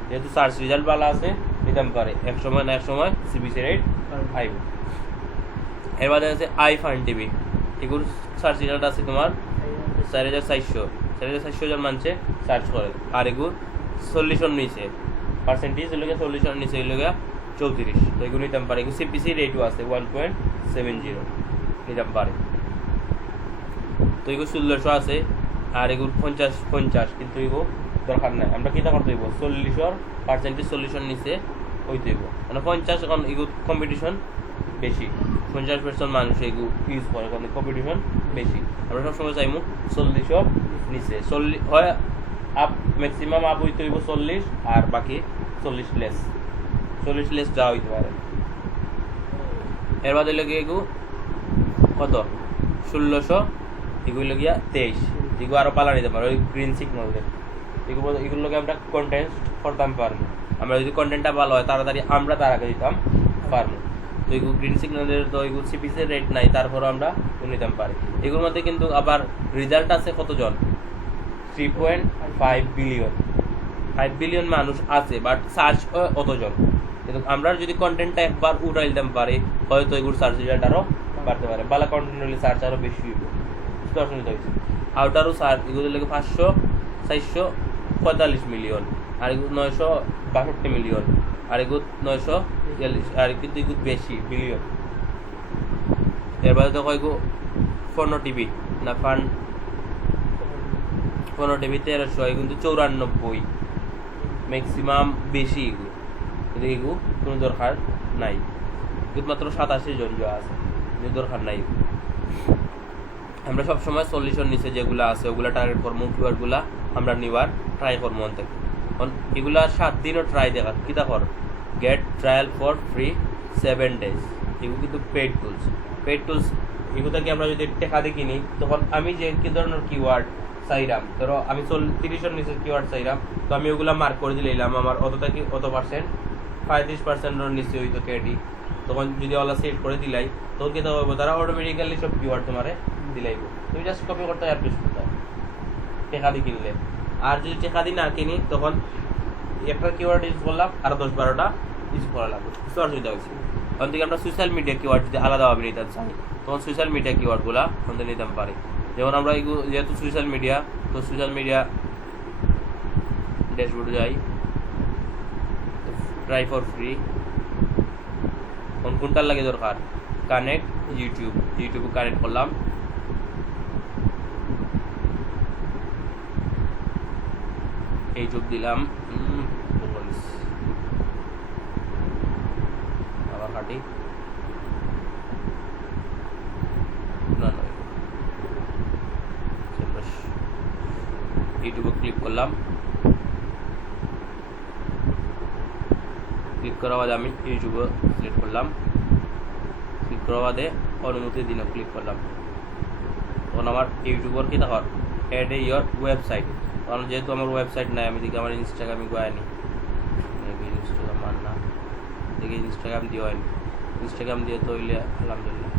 যেহেতু সার্চ রেজাল্ট ভালো আছে নিতাম পারে, এক সময় না এক সময় সিপিসি রেট হাই। এবার দেখা যাচ্ছে আই ফান টিভি, এগুলো সার্চ রেজাল্ট আছে তোমার 4400 জন মানুষে সার্চ করে, আর এগুলো 40-এর নিচে পার্সেন্টেজ হলো 40-এর নিচে হলো 34। তো এগুলো নিতাম পারে, এগুলো সিপিসি রেটও আছে 1.70 নিতাম পারে। তো এগুলো 1600 আছে, আর এগুলো 50, কিন্তু এগুলো দরকার নাই আমরা কিতা করতে হইব 40% সলিউশন নিচে হইতে হইব মানে 50 এখন এগুলো কম্পিটিশন বেশি 50% মানুষ এগুলো ইউজ করে কারণ কম্পিটিশন বেশি আমরা সবসময় চাইমু 40 নিচে 40 হয় আপ ম্যাক্সিমাম আপ হইতে হইব 40 আর বাকি 40 লেস যা হইতে পারে এর বাদে লাগে এগুলো কত 1600 এগুলো গিয়া 23 এগুলো আরো পালা নিতে পারো ওই গ্রিন সিগন্যাল দেয় এগুলোকে আমরা কন্টেন্ট করতাম পারবো আমরা যদি কন্টেন্টটা ভালো হয় তাড়াতাড়ি আমরা তার আগে দিতাম পারবো তো এগুলো গ্রিন সিগন্যালের তো এগুলো সিপিসির রেট নাই তারপরও আমরা নিতাম পারি এগুলোর মধ্যে কিন্তু আবার রেজাল্ট আছে কতজন 3.5 বিলিয়ন 5 বিলিয়ন মানুষ আছে বাট সার্চ অতজন কিন্তু আমরা যদি কন্টেন্টটা একবার উঠাই দিতাম পারি হয়তো এগুলো সার্চ রেজাল্ট আরও বাড়তে পারে ভালো কন্টেন্ট হলে সার্চ আরও বেশি হইব অসুবিধা হয়েছে আউটারও সার্চ এগুলো লাগে 445 মিলিয়ন আর এগুলো 962 মিলিয়ন আর এগুলো 942 আর কিন্তু এগুলো বেশি বিলিয়ন এরপরে দেখো এগুলো 15 টিভি না ফান্ড 15 টিভি 1300 কিন্তু 94 ম্যাক্সিমাম বেশি এগুলো কিন্তু এগুলো কোনো দরকার নাই এগুলো মাত্র 87 জন আছে দরকার নাই আমরা সবসময় সলিউশন নিচে যেগুলো আছে ওগুলো টার্গেট করবো কিওয়ার্ডগুলো আমরা নিবার ট্রাই করবো মন থেকে এগুলা 7 দিনও ট্রাই দেখা কিতা কর get trial for free 7 days এগুলো কিন্তু পেড টুলস এগুলো থেকে আমরা যদি টাকা দিয়ে কিনি তখন আমি যে কি ধরনের কিওয়ার্ড চাইলাম ধরো আমি 30 নিচে কিওয়ার্ড চাইলাম তো আমি ওগুলা মার্ক করে দিলাম আমার অতটা কি অত পার্সেন্ট 35% নিচে হইতো কেডি তখন যদি ওলা সেট করে দিলাই তখন কি হবে তারা অটোমেটিক্যালি সব কিওয়ার্ড তোমারে দিলাইব তুমি জাস্ট কপি করতে আর পেস্ট করতে টাকা দিয়ে কিনলে আর যদি টাকা দিয়ে না কিনি তখন একটা কিওয়ার্ড ইউজ করলাম আর 10-12টা ইউজ করা লাগবে বুঝতে অসুবিধা হয়েছে তখন থেকে আমরা সোশ্যাল মিডিয়া কিওয়ার্ড যদি আলাদাভাবে নিতে চাই তখন সোশ্যাল মিডিয়া কিওয়ার্ডগুলো আমাদের নিতে পারি যেমন আমরা যেহেতু সোশ্যাল মিডিয়া তো সোশ্যাল মিডিয়া ড্যাশবোর্ডে যাই ট্রাই ফর ফ্রি কোনটার লাগে দরকার কানেক্ট ইউটিউবে কানেক্ট করলাম ইউটিউব দিলাম আবার কাটি ইউটিউবে ক্লিক করলাম ক্লিক করার বাদে আমি ইউটিউবে সিলেক্ট করলাম ক্লিক করার বাদে অনুমতি দিন ক্লিক করলাম তখন আমার ইউটিউবের কি দেখার অ্যাড ইয়োর ওয়েবসাইট কারণ যেহেতু আমার ওয়েবসাইট নাই আমি দেখি আমার ইনস্টাগ্রামে গোয়ানি ইনস্টাগ্রাম আর না দেখি ইনস্টাগ্রাম দিয়ে হয়নি ইনস্টাগ্রাম দিয়ে তো হইলে আলহামদুলিল্লাহ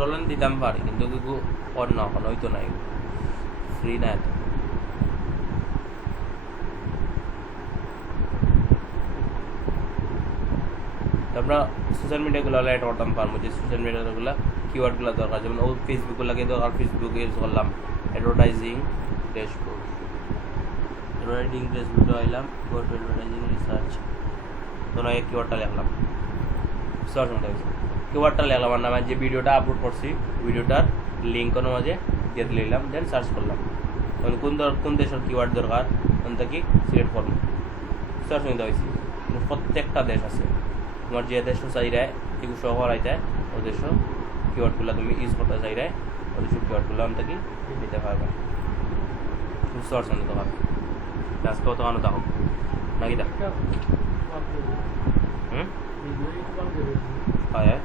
ডলার দিতাম পারি কিন্তু অন্য এখন হইতো নাই ফ্রি না এত আমরা সোশ্যাল মিডিয়াগুলো অ্যাড করতাম পারবো যে সোশ্যাল মিডিয়াগুলো কিওয়ার্ডগুলো দরকার যেমন ও ফেসবুকগুলোকে দরকার ফেসবুকে ইউজ করলাম অ্যাডভার্টাইজিং ড্যাশবোর্ড আইলাম অ্যাডভার্টাইজিং রিসার্চ তোরা এই কিওয়ার্ডটা লিখলাম সার্চ মতো কিওয়ার্ডটা লিখলাম আর নামে যে ভিডিওটা আপলোড করছি ভিডিওটার লিঙ্কের মাঝে দিয়ে দিলাম দেন সার্চ করলাম কোন দেশের কিওয়ার্ড দরকার কোন থেকে সিলেক্ট করলাম সার্চ মতো হয়েছি প্রত্যেকটা দেশ আছে তোমার যে দেশ চাইরায় এগুলো সহ করাইতায় ও দেশ কিওয়ার্ডগুলো তুমি ইউজ করতে চাইরায় ও দেশের কিওয়ার্ডগুলো আমি থেকে দিতে পারবে সার্চ মতো হবে আজকে অত আনো দেখো নাকি দেখ হুম হয়